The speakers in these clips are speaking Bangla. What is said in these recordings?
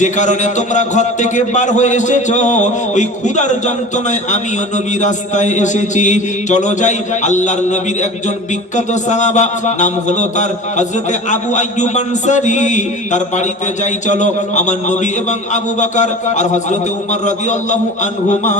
যে কারণে তোমরা ঘর থেকে বার হয়ে এসেছো, ওই ক্ষুধার যন্ত্রণায় আমিও নবী রাস্তায় এসেছি। চলো যাই। আল্লাহর নবীর একজন বিখ্যাত সাহাবা, নাম হলো তার হযরতে আবু আইয়ুব আনসারী, তার বাড়িতে যাই। চলো, আমার নবী এবং আবু বকর আর হযরতে উমর রাদিয়াল্লাহু আনহুমা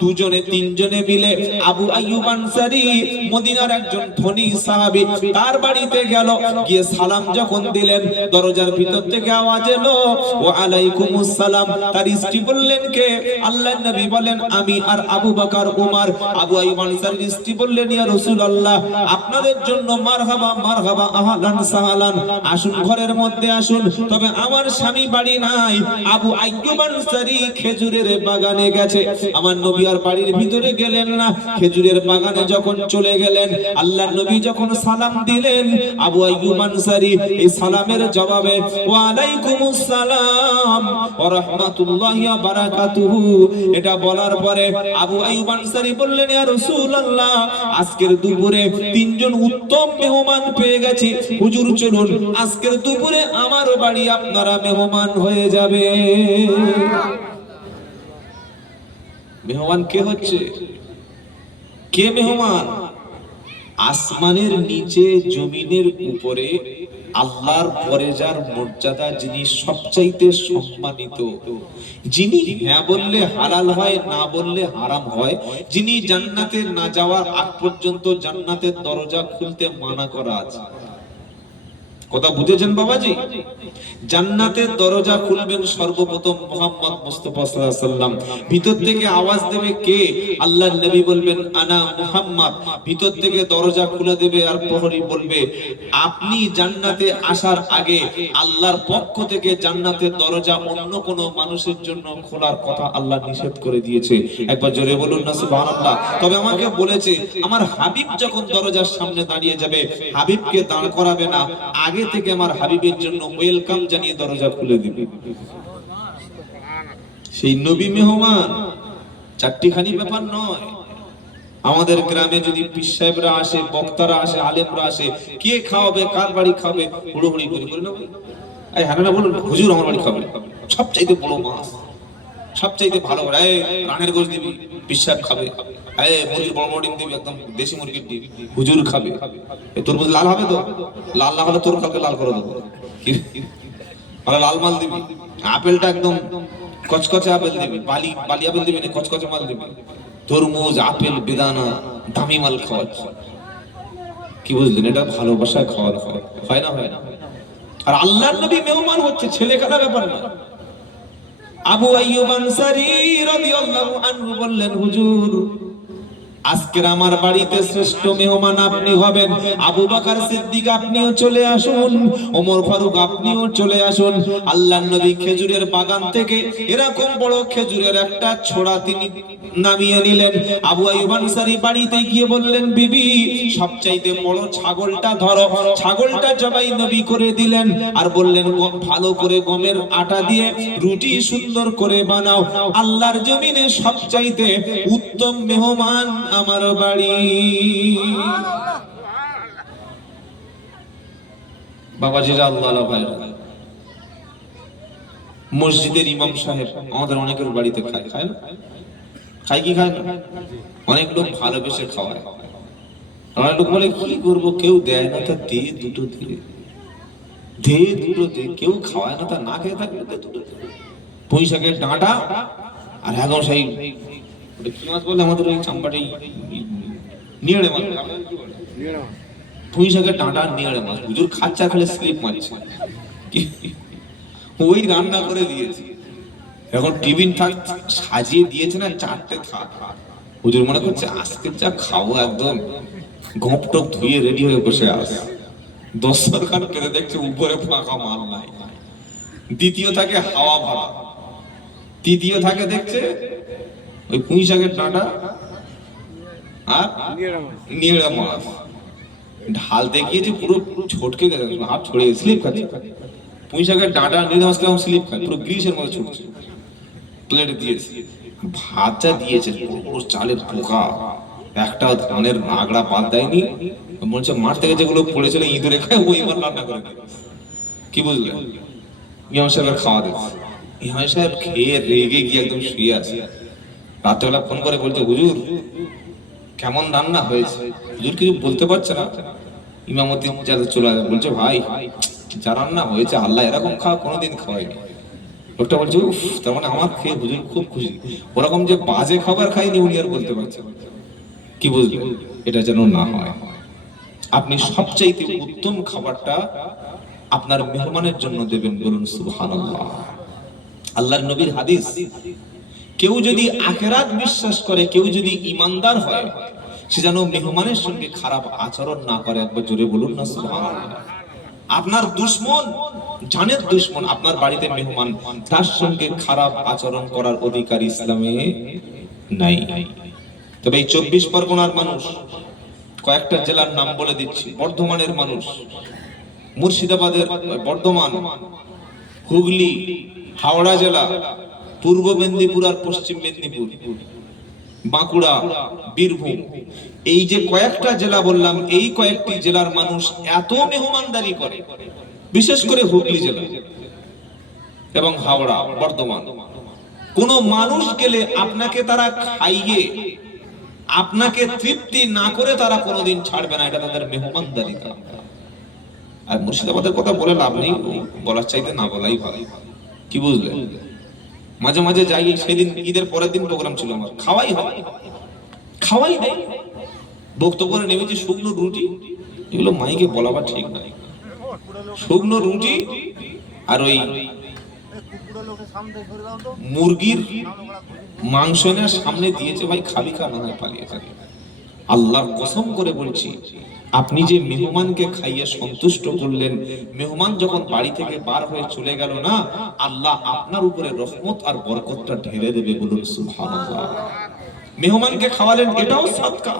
দুজনে তিনজনে মিলে আবু আইয়ুব আনসারী মদিনার একজন ধনী সাহাবী, তার বাড়িতে গেল। গিয়ে সালাম যখন দিলেন, দরজার ভিতর থেকে আওয়াজ এলো, ওয়ালাইকুমুস সালাম। তার স্ত্রী বললেন, কে? আল্লাহর নবী বলেন, আমি আর আবু বকর উমর। আবু আইয়ুব আনসারীর স্ত্রী বললেন, ইয়া রাসূলুল্লাহ, আপনাদের জন্য মারহাবা মারহাবা, আহলান সাহলান, আসুন ঘরের মধ্যে আসুন। তবে আমার স্বামী বাড়ি নাই। আবু আইয়ুব আনসারী খেজুরের বাগানে গেছে। আমার নবী আর বাড়ির ভিতরে গেলেন না, খেজুরের বাগানে যখন চলে গেলেন, আল্লাহর নবী যখন সালাম দিলেন, আবু আইয়ুব আনসারী এই সালামের জবাবে ওয়ালাইকুমুস সালাম ওয়া রাহমাতুল্লাহি ওয়া বারাকাতুহু এটা বলার পরে আবু আইয়ুব আনসারী বললেন, ইয়া রাসূলুল্লাহ, আজকের দুপুরে তিনজন উত্তম মেহমান পেয়ে গেছি। হুজুর চলুন, আজকের দুপুরে আমার বাড়ি আপনারা মেহমান হয়ে যাবে। মেহমান কে হচ্ছে? কে মেহমান? আসমানের নিচে জমিনের উপরে আল্লাহর পরে যার মর্যাদা, যিনি সবচাইতে সম্মানিত, যিনি হ্যাঁ বললে হালাল হয়, না বললে হারাম হয়, যিনি জান্নাতে না যাওয়ার আগ পর্যন্ত জান্নাতের দরজা খুলতে মানা করা আছে। কথা বুঝেছেন বাবাজি? জান্নাতের দরজা খুলবেন সর্বপ্রথম মুহাম্মদ মুস্তাফা সাল্লাল্লাহু আলাইহি ওয়াসাল্লাম। ভিতর থেকে আওয়াজ দেবে কে? আল্লাহর নবী বলবেন, আনা মুহাম্মদ। ভিতর থেকে দরজা খুলে দেবে আর প্রহরী বলবে, আপনি জান্নাতে আসার আগে আল্লাহর পক্ষ থেকে জান্নাতের দরজা অন্য কোন মানুষের জন্য খোলার কথা আল্লাহ নিষেধ করে দিয়েছে। একবার জোরে বলুন না সুবহানাল্লাহ। তবে আমাকে বলেছে, আমার হাবিব যখন দরজার সামনে দাঁড়িয়ে যাবে, হাবিবকে দাঁড় করাবে না, আগে থেকে আমার হাবিবের জন্য ওয়েলকাম জানিয়ে দরজা খুলে দিবে। সেই নবী মেহমান চারটিখানি ব্যাপার নয়। আমাদের গ্রামে যদি পীর সাহেবরা আসে, বক্তারা আসে, আলেমরা আসে, কে খাওয়াবে, কার বাড়ি খাবে, হুড়োহুড়ি করে করে নেবে। এই হানানা বলুন, হুজুর আমার বাড়ি খাবে, সবচাইতে বড় মাছ, সবচাইতে ভালো, এই রানের গোশ দিবি, পীর সাহেব খাবে। এই মুরগির বড় বড় ডিম দিবি, একদম দেশি মুরগির ডিম, হুজুর খাবে। এই তরমুজ লাল হবে তো? লাল না হলে তোর কালকে লাল করে দেবো। ভালো লাল মাল দিবি। আপেলটা একদম কচকচে আপেল দিবি, বালি বালি আপেল দিবি না, কচকচে মাল দিবি। তরমুজ, আপেল, বেদানা, দামি মাল খাওয়াচ্ছে। কি বুঝলেন? এটা ভালোবাসায় খাওয়ার হয়, হয় না? হয় না? আর আল্লাহর নবী মেহমান হচ্ছে, ছেলে খেলা ব্যাপার না। আবু আইয়ুব আনসারী রাদিয়াল্লাহু আনহু বললেন, হুজুর, আজকের আমার বাড়িতে শ্রেষ্ঠ মেহমান আপনি হবেন। আবু বকর সিদ্দিক আপনিও চলে আসুন, ওমর ফারুক আপনিও চলে আসুন। আল্লাহর নবী খেজুরের বাগান থেকে এরকম বড় খেজুরের একটা ছোড়া তিনি নামিয়ে নিলেন। আবু আইয়ুব আনসারী বাড়িতে গিয়ে বললেন, বিবি, সবচাইতে বড় ছাগলটা ধরো। ছাগলটা জবাই নবী করে দিলেন আর বললেন, ভালো করে গমের আটা দিয়ে রুটি সুন্দর করে বানাও। আল্লাহর জমিনে সবচাইতে উত্তম মেহমান আমার বাড়ি। বাবাজিরা, আল্লাহ ভাইরা, মসজিদের ইমাম সাহেব আমাদের অনেকের বাড়িতে খায়, খায় না? খায় কি খায় না? অনেক লোক ভালোবেসে খাওয়ায়। অনেক লোক বলে, কি করবো, কেউ দেয় না, তা দে দুটো, দিয়ে দে দুটো, দে। কেউ খাওয়ায় না, তা না খেয়ে থাকবে, দে দুটো। পুঁই শাকের ডাঁটা আর এখন সেই কি মাছ বলে আমাদের ওই চাম্পাটি, নিয়েড়ে মাছ, পুঁই শাকের ডাঁটা নিয়েড়ে মাছ। হুজুর খাচ্চা খেলে স্লিপ মারছে, ওই রান্না করে দিয়েছে। এখন টিফিন থাক সাজিয়ে দিয়েছে না, চারটে থাক। হুজুর মনে করছে আজকে যা খাবো, একদম গপ টপ ধুয়ে রেডি হয়ে বসে আস। দস্তরখান পেতে দেখছে উপরে ফাঁকা মাল নাই। দ্বিতীয় থাকে হাওয়া ভরা, তৃতীয় থাকে দেখছে ওই পুঁই শাকের ডাঁটা আর নিয়েড়া মাছ। ঢালতে গিয়েছে, পুরো ছটকে গেছে, হাত ছড়িয়ে স্লিপ খাচ্ছে। পুঁই শাকের ডাঁটা নিয়েড়া মাছ কেমন স্লিপ খায়, পুরো গ্রিসের মতো ছুটছে। প্লেটে দিয়েছে, ভাত যা দিয়েছে, পুরো চালের পোকা, একটা ধানের নাগড়া বাদ দেয়নি। মনে হচ্ছে মাঠ থেকে যেগুলো পড়েছিল ইঁদুরে খায়, ওই মান রান্না করে। কি বুঝলেন? ইমাম সাহেবের খাওয়া দিচ্ছে। ইমাম সাহেব খেয়ে রেগে গিয়ে একদম শুয়ে আছে। রাত্রেবেলা ফোন করে বলছে, হুজুর কেমন রান্না হয়েছে? হুজুর কিছু বলতে পারছে না। ইমামতি যাদের চলে আসে বলছে, ভাই যা রান্না হয়েছে আল্লাহ এরকম খাওয়া কোনোদিন খাওয়ায়নি। লোকটা বলছে, উফ, তার মানে আমার খেয়ে হুজুর খুব খুশি। ওরকম যে বাজে খাবার খাইনি উনি আর বলতে পারছে না। কি বুঝলেন? এটা যেন না হয়। আপনি সবচাইতে উত্তম খাবারটা আপনার মেহমানের জন্য দেবেন, বলুন সুবহানাল্লাহ। আল্লাহর নবীর হাদিস, কেউ যদি আখিরাত বিশ্বাস করে, কেউ যদি ঈমানদার হয়, সে যেন মেহমানের সঙ্গে খারাপ আচরণ না করে। একবার জোরে বলুন না সুবহানাল্লাহ। আপনার দুশমন, জানের দুশমন আপনার বাড়িতে মেহমান, তার সঙ্গে খারাপ আচরণ করার অধিকার ইসলামে নাই। তবে এই 24 পরগনার মানুষ, কয়েকটা জেলার নাম বলে দিচ্ছি। বর্ধমানের মানুষ, মুর্শিদাবাদের, বর্ধমান, হুগলি, হাওড়া জেলা, পূর্ব মেদিনীপুর আর পশ্চিম মেদিনীপুর, বাঁকুড়া, বীরভূম, এই যে কয়েকটা জেলা বললাম, এই কয়েকটি জেলার মানুষ এত মেহমানদারি করে, বিশেষ করে হুগলি জেলা এবং হাওড়া, বর্ধমান। কোন মানুষ গেলে আপনাকে তারা খাইয়ে, আপনাকে তৃপ্তি না করে তারা কোনোদিন ছাড়বে না। এটা তাদের মেহমানদারি। আর মুর্শিদাবাদের কথা বলে লাভ নেই, বলার চাইতে না বলাই ভালো। কি বুঝলেন? মাঝে মাঝে যাই, সেদিন ঈদের পরের দিন প্রোগ্রাম ছিল আমার, খাওয়াই হয়, খাওয়াই নেই। বক্তব্য করে নেমেছি শুকনো রুটি, এগুলো মাইকে বলাবা ঠিক নাই। শুকনো রুটি আর ওই মুরগির মাংস এনে সামনে দিয়েছে, ভাই খাবি খা, না হয় পালিয়ে যাবে। আল্লাহর কসম করে বলছি, আপনি যে মেহমানকে খাইয়ে সন্তুষ্ট করলেন, মেহমান যখন বাড়ি থেকে বার হয়ে চলে গেল না, আল্লাহ আপনার উপরে রহমত আর বরকতটা ঢেলে দেবে, বলুন সুবহানাল্লাহ। মেহমানকে খাওয়ালেন, এটাও সাদকা।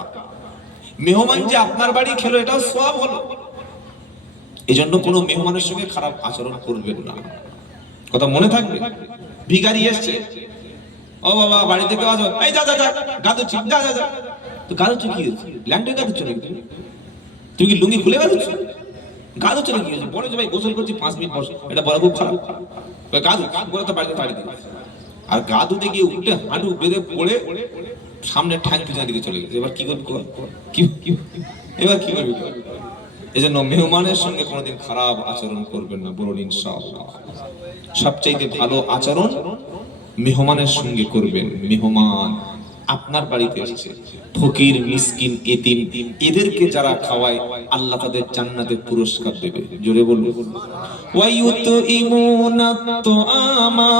মেহমান যে আপনার বাড়ি খেলো, এটাও সওয়াব হলো। এজন্য কোনো মেহমানের সঙ্গে খারাপ আচরণ করবেন না, কথা মনে থাকবে। ভিখারি এসছে, ও বাবা বাড়ি থেকে আসো, এই যা যা যা গাদুচ্ছি, যা যা যা। তো গাদুচ্ছি কি হয়েছে? ল্যাংটে গাদুচ্ছ নাকি তুমি? তুমি কি লুঙ্গি খুলে গাদুচ্ছ? গাদুচ্ছ নাকি হয়েছে? বলে যে ভাই গোসল করছি 5 মিনিট বস, এটা বলা খুব খারাপ। গাদু বলে তো বাড়িতে তাড়ি দিই। আর গাদুতে গিয়ে উঠে হাঁটু বেঁধে পড়ে সামনে ঠ্যাং পিছনের দিকে চলে গেছে। এবার কি করবি? এবার কি করবি? এজন্য মেহমানের সঙ্গে কোনোদিন খারাপ আচরণ করবেন না, বলুন ইনশাআল্লাহ। সবচাইতে ভালো আচরণ মেহমানের সঙ্গে করবেন। মেহমান আপনার বাড়িতে এসেছে, ফকির, মিসকিন, এতিম, এদেরকে যারা খাওয়ায় আল্লাহ তাদের জান্নাতে পুরস্কার দেবে। জোরে বলুন। ওয়ায়ুতইমুনা তুআমা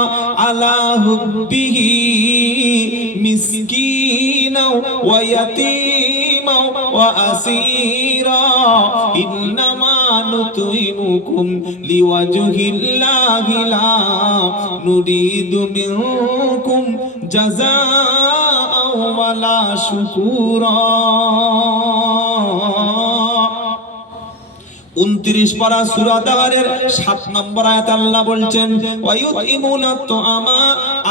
আলা হুব্বিহি মিসকিনা ওয়া ইয়াতীমা ওয়া আসীরা ইন্নামা নুতইমুকুম লিওয়াজহিল্লাহি লা নুরিদু মিনকুম জাযাআ ওয়ালা শুকুরা। 29 পারা সূরা দারের 7 নম্বর আয়াতে আল্লাহ বলছেন, ওয়ায়ুতইমুনা তুআমা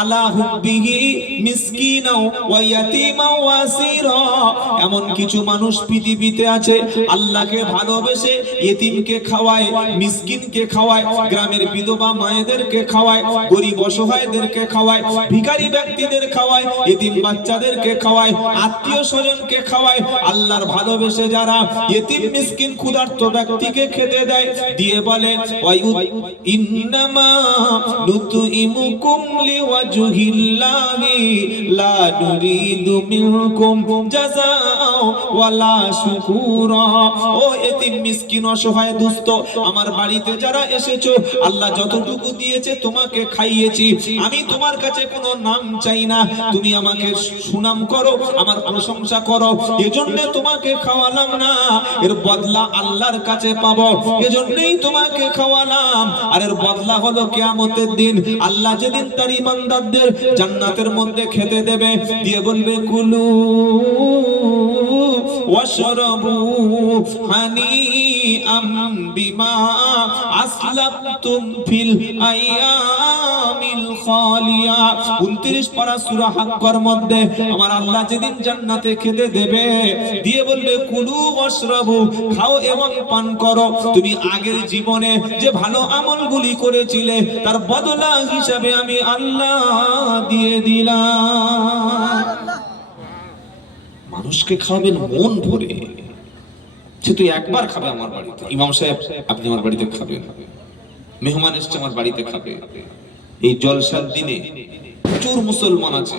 আলা হুব্বিহি মিসকিনা ওয়া ইয়াতীমা ওয়া আসীরা। এমন কিছু মানুষ পৃথিবীতে আছে, আল্লাহকে ভালোবেসে এতিমকে খাওয়ায়, মিসকিনকে খাওয়ায়, গ্রামের বিধবা মায়েদেরকে খাওয়ায়, গরিব অসহায়দেরকে খাওয়ায়, ভিখারি ব্যক্তিদের খাওয়ায়, এতিম বাচ্চাদেরকে খাওয়ায়, আত্মীয় স্বজনকে খাওয়ায়। আল্লাহর ভালোবেসে যারা এতিম, মিসকিন, ক্ষুধার্ত ব্যক্তি খেতে দেয়, দিয়ে বলে ইন্নামা নুতইমুকুম লিওয়াজহিল্লাহি লা নুরিদু মিনকুম জাযাআ ওয়ালা শুকুরা। ও এতিম, মিসকিন, অসহায়, দুস্থ, আমার বাড়িতে যারা এসেছো, আল্লাহ যতটুকু দিয়েছে তোমাকে খাইয়েছি, আমি তোমার কাছে কোনো নাম চাই না, তুমি আমাকে সুনাম করো, আমার প্রশংসা করো, এজন্য তোমাকে খাওয়ালাম না, এর বদলা আল্লাহর কাছে পাবো, এজন্যই তোমাকে খাওয়ালাম। আর এর বদলা হলো কিয়ামতের দিন, আল্লাহ যেদিন তার ঈমানদারদের জান্নাতের মধ্যে খেতে দেবে, দিয়ে বলবে কুলু ওয়াশরাবু হানিআম বিমা আসলাফতুম ফিল আইয়ামিল খালিয়া। 29 পারা সূরা হাক্কার মধ্যে আমার আল্লাহ যেদিন জান্নাতে খেতে দেবে, দিয়ে বলবে কুলু ওয়াশরাবু, খাও এবং পান করো। তুমি আগের জীবনে যে ভালো আমলগুলি করেছিলে তার বদলা হিসাবে আমি আল্লাহ দিয়ে দিলাম। মানুষকে খাওয়াবেন মন ভরে। সে তুই একবার খাবে আমার বাড়িতে, ইমাম সাহেব আপনি আমার বাড়িতে খাবেন, মেহমান এসছে আমার বাড়িতে খাবে। এই জলসার দিনে প্রচুর মুসলমান আছে,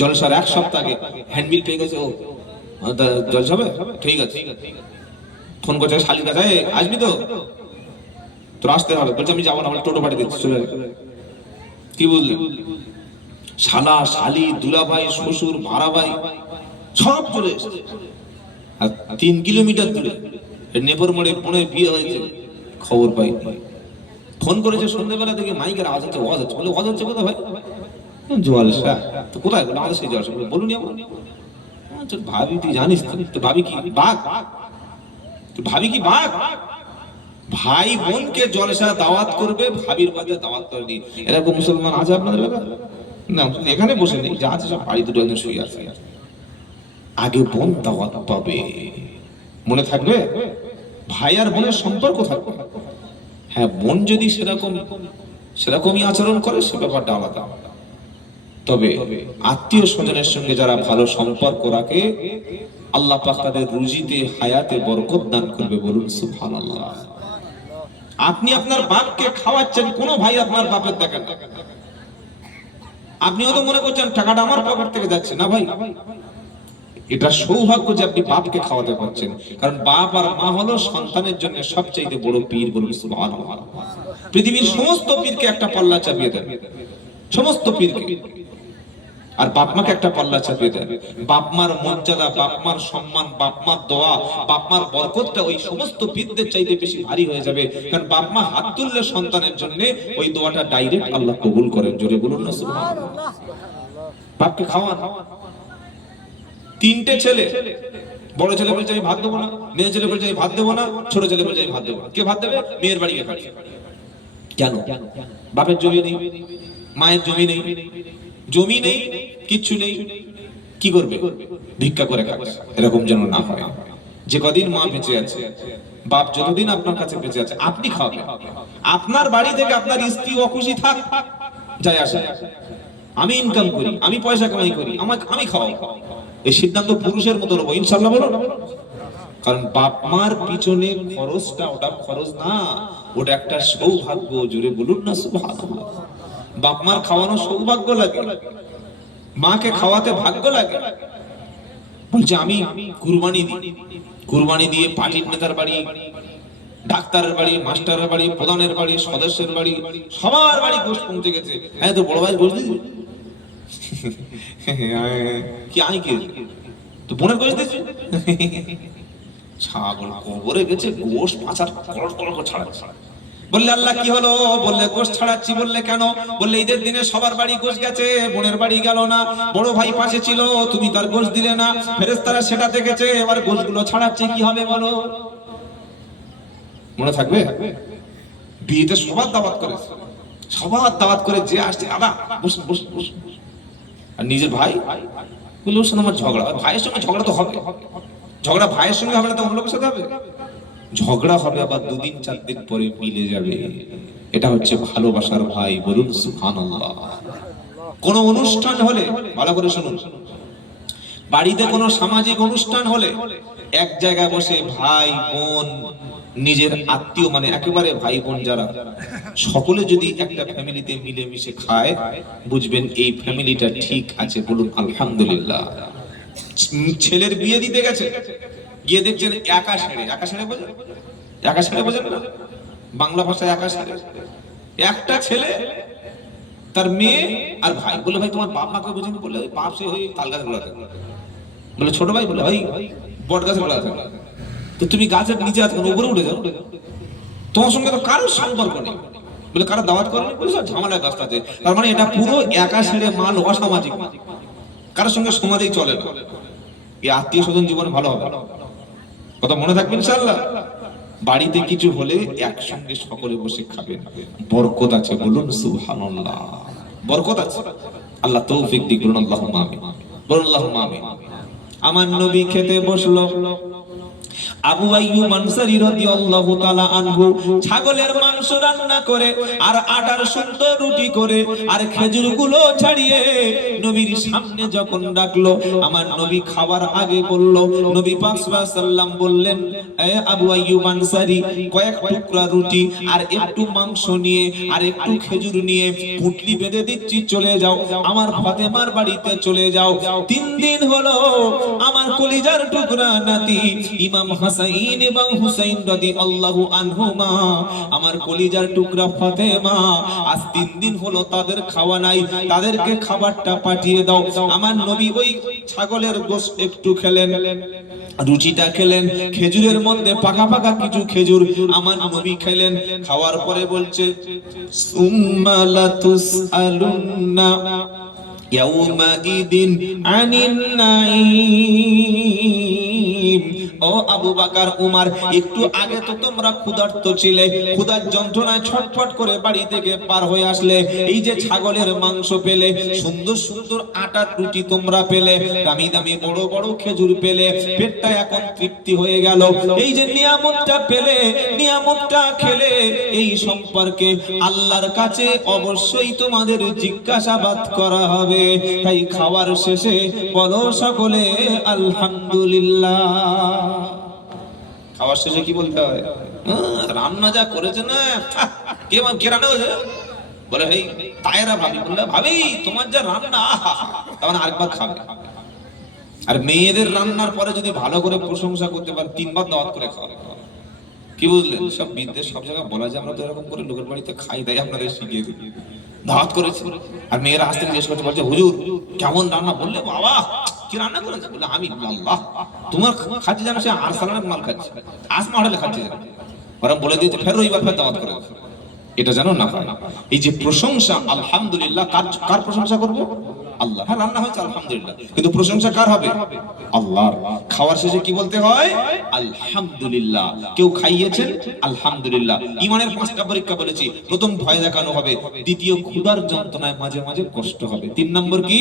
জলসার 1 সপ্তাহ আগে হ্যান্ডবিল পেয়ে গেছে, ও জলসা হবে, ঠিক আছে, ফোন করছে শালি কাছে, আসবি তো, তোর আসতে হবে। বলছে আমি যাবো না, আমার টোটো পাঠিয়ে দিচ্ছি, চলে যাবে। কি বুঝলেন? শালা শালি দুলাভাই শ্বশুর ভাড়া ভাই সব চলে এসেছে। আর 3 কিলোমিটার দূরে নেপর মোড়ে বোনের বিয়ে হয়েছে, খবর পাই। ফোন করেছে সন্ধ্যাবেলা থেকে, মাইকের আওয়াজ হচ্ছে, ওয়াজ হচ্ছে। বলে ওয়াজ হচ্ছে কোথায় ভাই? জলসা। তো কোথায়? বলে আমাদের সেই জলসা। বলুন আমার ভাবি, তুই জানিস তো ভাবি কি বাঘ? তুই ভাবি কি বাঘ? ভাই বোনকে জলসা দাওয়াত করবে, ভাবির বাদে দাওয়াত করেনি। এরকম মুসলমান আছে আপনাদের এলাকায়? না, এখানে বসে নেই, যা আছে সব বাড়ি দুটো একজন শুয়ে আছে। আগে বোন দাওয়াত পাবে, মনে থাকবে? ভাই আর বোনের সম্পর্ক থাকবে। হ্যাঁ, বোন যদি সেরকমই আচরণ করে সে ব্যাপারটা আলাদা। তবে আত্মীয় স্বজনের সঙ্গে যারা ভালো সম্পর্ক রাখে, আল্লাহ পাক তাদের রুজিতে হায়াতে বরকত দান করবে। বলুন সুবহানাল্লাহ। আপনি আপনার বাপকে খাওয়াচ্ছেন, কোন ভাই আপনার বাপের দেখেন, আপনি হয়তো মনে করছেন টাকাটা আমার পকেট থেকে যাচ্ছে না। ভাই, এটা সৌভাগ্য যে আপনি বাপকে খাওয়াতে পারছেন, কারণ বাপ আর মা হলো সন্তানের জন্য সবচেয়ে বড় পীর। বলুন সুবহানাল্লাহ। পৃথিবীর সমস্ত পীরকে একটা পাল্লা চাপিয়ে দেন, সমস্ত পীরকে, আর বাপ মাকে একটা পাল্লা চাপিয়ে দেন। বাপ মার মর্যাদা, বাপ মার সম্মান, বাপ মার দোয়া, বাপ মার বরকতটা ওই সমস্ত পীরদের চাইতে বেশি ভারী হয়ে যাবে, কারণ বাপ মা হাত তুললে সন্তানের জন্য ওই দোয়াটা ডাইরেক্ট আল্লাহ কবুল করেন। জোরে বলুন না সুবহানাল্লাহ। বাপকে খাওয়ান। 3টে ছেলে, বড় ছেলে বলছে আমি ভাত দেবো না, মেয়ে ছেলে বলছে আমি ভাত দেবো না, ছোট ছেলে বলছে আমি ভাত দেবো না। কে ভাত দেবে? মেয়ের বাড়ি কে খাবে? কেন? বাপের জমি নেই, মায়ের জমি নেই, জমি নেই, কিচ্ছু নেই, কি করবে? ভিক্ষা করে খাবে। এরকম যেন না হয়। যে কদিন মা বেঁচে আছে, বাপ যতদিন আপনার কাছে বেঁচে আছে, আপনি খাওয়াবেন। আপনার বাড়ি থেকে আপনার স্ত্রী অখুশি থাক, যায় আসে, আমি ইনকাম করি, আমি পয়সা কামাই করি, আমি খাওয়াই, এই সিদ্ধান্ত পুরুষের মতো নেবো ইনশাআল্লাহ। বলো, কারণ বাপ মার পিছনে খরচটা, ওটা খরচ না, ওটা একটা সৌভাগ্য। জুড়ে বলুন না সুবহানাল্লাহ। বাপ মার খাওয়ানো সৌভাগ্য লাগে, মাকে খাওয়াতে ভাগ্য লাগে। বলছে আমি কুরবানি দিয়ে পার্টির নেতার বাড়ি, ডাক্তারের বাড়ি, মাস্টারের বাড়ি, প্রধানের বাড়ি, সদস্যের বাড়ি, সবার বাড়ি গোশত পৌঁছে গেছে। হ্যাঁ, তো বড় ভাই গোশত দিয়েছি কি? আমি কি তো বোনের গোশত দিয়েছি? ছাগল কবরে গেছে, গোশত পাচার ছাড়াচ্ছে। বললে আল্লাহ কি হলো? বললে গোশত ছাড়াচ্ছি। বললে কেন? বললে ঈদের দিনে সবার বাড়ি গোশত গেছে, বোনের বাড়ি গেল না। বড় ভাই পাশে ছিল, তুমি তার গোশত দিলে না, ফেরেশতারা সেটা দেখেছে, এবার গোশতগুলো ছাড়াচ্ছে, কি হবে বলো? মনে থাকবে? বিয়েতে সবার দাওয়াত করে, সবার দাওয়াত করে, যে আসছে আদা বসুন বসুন বসুন, আর নিজের ভাই বললে ওর সঙ্গে আমার ঝগড়া। ভাইয়ের সঙ্গে ঝগড়া তো হবে, ঝগড়া ভাইয়ের সঙ্গে হবে না তো অন্য লোকের সাথে হবে? ঝগড়া হবে, আবার 2 দিন 4 দিন পরে মিলে যাবে। এটা হচ্ছে ভালোবাসার ভাই। বলুন সুবহানাল্লাহ। কোন অনুষ্ঠান হলে, ভালো করে শুনুন, বাড়িতে কোনো সামাজিক অনুষ্ঠান হলে এক জায়গায় বসে ভাই বোন, নিজের আত্মীয়, মানে একেবারে ভাই বোন যারা, সকলে যদি একটা ফ্যামিলিতে মিলেমিশে খায়, বুঝবেন এই ফ্যামিলিটা ঠিক আছে। বলুন আলহামদুলিল্লাহ। ছেলের বিয়ে দিতে গেছে, গিয়ে দেখছেন একা সেরে বোঝেন? একা সেরে বোঝেন না? বাংলা ভাষায় একা সেরে। একটা ছেলে, তার মেয়ে আর ভাই। বলে ভাই তোমার বাপ মাকে বোঝেন? বলে ওই বাপ সে ওই তাল গাছ গোড়াতে। বলে ছোট ভাই? বলে ভাই বট গাছে গোড়াতে। তো তুমি গাছের নিচে আছো, উপরে উঠে যাও, তোমার সঙ্গে তো কারোর সম্পর্ক নেই। বলে কারো দাওয়াত করেনি? বলে সব ঝামেলার কাজ আছে। তার মানে এটা পুরো একা সেরে মাল, অসামাজিক, কারোর সঙ্গে সমাজেই চলে না। এই আত্মীয় স্বজন জীবন ভালো হবে, কথা মনে থাকবে ইনশাআল্লাহ। বাড়িতে কিছু হলে একসঙ্গে সকলে বসে খাবেন, বরকত আছে। বলুন সুবহানাল্লাহ। বরকত আছে। আল্লাহ তৌফিক দিক, বলুন আল্লাহুম্মা আমিন, বলুন আল্লাহুম্মা আমিন। আমার নবী খেতে বসলো। আবু আইয়ুব আনসারী রাদিয়াল্লাহু তাআলা আনহু ছাগলের মাংস রান্না করে আর আটার সুন্দর রুটি করে আর খেজুরগুলো ছাড়িয়ে নবীর সামনে যখন রাখলো, আমার নবী খাবার আগে বলল, নবী পাক সাল্লাল্লাহু আলাইহি সাল্লাম বললেন, এ আবু আইয়ুব আনসারী, কয়েক টুকরা রুটি আর একটু মাংস নিয়ে আর একটু খেজুর নিয়ে পুটলি বেঁধে দিচ্ছি, চলে যাও আমার ফাতেমার বাড়িতে চলে যাও। 3 দিন হলো আমার কলিজার টুকরা নাতি ইমাম হাসাইন এবং হুসাইন রাদিয়াল্লাহু আনহুমা, আমার কলিজার টুকরা ফাতেমা, আজ 3 দিন হলো তাদের খাওয়া নাই, তাদেরকে খাবারটা পাঠিয়ে দাও। আমার নবী ওই ছাগলের গোশত একটু খেলেন, রুটিটা খেলেন, খেজুরের মধ্যে পাকা পাকা কিছু খেজুর আমার নবী খেলেন। খাওয়ার পরে বলছে, সুম্মা লাতুসআলুন্না ইয়াউমাইদিন আনিন নাঈম। ও আবু বকর, উমর, একটু আগে তো তোমরা ক্ষুধার্ত ছিলে, ক্ষুধার যন্ত্রণায় ছটফট করে বাড়ি থেকে পার হয়ে আসলে, এই যে ছাগলের মাংস পেলে, সুন্দর সুন্দর আটার রুটি তোমরা পেলে, দামি দামি বড় বড় খেজুর পেলে, পেটটা এখন তৃপ্তি হয়ে গেল। এই যে নিয়ামতটা পেলে, নিয়ামতটা খেলে, এই সম্পর্কে আল্লাহর কাছে অবশ্যই তোমাদের জিজ্ঞাসাবাদ করা হবে। তাই খাওয়ার শেষে বলো সকলে আলহামদুলিল্লাহ। খাওয়ার শেষে কি বলতে হয়? রান্না যা করেছে না, কে রান্না করেছে? বলে এই তায়েরা ভাবি, বললে ভাবি তোমার যা রান্না, তখন আরেকবার খাবে। আর মেয়েদের রান্নার পরে যদি ভালো করে প্রশংসা করতে পারে, 3 বার দাওয়াত করে খাওয়াবে। কি বুঝলেন? সব বিদ্যে সব জায়গায় বলা যায়, আমরা তো এরকম করে লোকের বাড়িতে খাই, তাই আপনাদের শিখিয়ে দিই, দাওয়াত করেছি। আর মেয়েরা আসতে জিজ্ঞেস করতে বলছে, হুজুর কেমন রান্না? বললে বাবা কি রান্না করেছে? বলে আমি, আল্লাহ তোমার খাচ্ছি জানো, সে আরসালানের মাল খাচ্ছে, আসমা হোটেলে খাচ্ছে। ওরা বলে দিয়েছে ফের রবিবার ফের দাওয়াত করে। এটা জানো না ভাই, এই যে প্রশংসা, আলহামদুলিল্লাহ, কার প্রশংসা করব? আল্লাহ। হ্যাঁ, রান্না হয়েছে আলহামদুলিল্লাহ, কিন্তু প্রশংসা কার হবে? আল্লাহর। খাওয়ার শেষে কি বলতে হয়? আলহামদুলিল্লাহ। কেউ খাইয়েছেন, আলহামদুলিল্লাহ। ঈমানের 5টা পরীক্ষা বলেছি। প্রথম ভয় দেখানো হবে, দ্বিতীয় ক্ষুধার যন্ত্রণায় মাঝে মাঝে কষ্ট হবে, 3 নম্বর কি?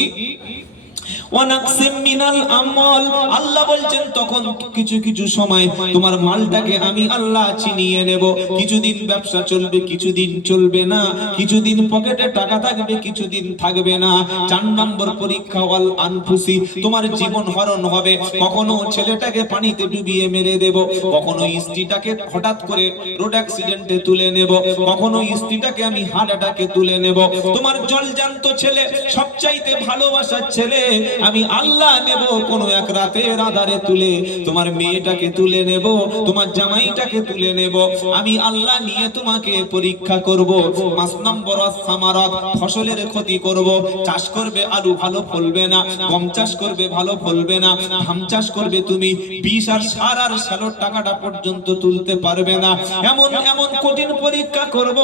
ওয়ানাকসিম মিনাল আমল। আল্লাহ বলছেন তখন কিছু কিছু সময় তোমার মালটাকে আমি আল্লাহ ছিনিয়ে নেব। কিছুদিন ব্যবসা চলবে, কিছুদিন চলবে না, কিছুদিন পকেটে টাকা থাকবে, কিছুদিন থাকবে না। 4 নম্বর পরীক্ষা, ওয়াল আনফুসি, তোমার জীবন হরণ হবে। কখনো ছেলেটাকে পানিতে ডুবিয়ে মেরে দেব, কখনো স্ত্রীটাকে হঠাৎ করে রোড অ্যাক্সিডেন্টে তুলে নেব, কখনো স্ত্রীটাকে আমি হার্ট অ্যাটাকে তুলে নেব। তোমার জলজান্ত ছেলে, সবচাইতে ভালোবাসার ছেলে আমি আল্লাহ নেব কোন এক রাতের আধারে তুলে। তোমার মেয়েটাকে তুলে নেব, তোমার জামাইটাকে তুলে নেব, আমি আল্লাহ নিয়ে তোমাকে পরীক্ষা করব। 5 নম্বর সামারাত, ফসলের ক্ষতি করব। চাষ করবে আলু, ভালো ফলবে না। গম চাষ করবে, ভালো ফলবে না। ধান চাষ করবে, তুমি বিষ আর সার আর সালোর টাকাটা পর্যন্ত তুলতে পারবে না। এমন এমন কঠিন পরীক্ষা করব।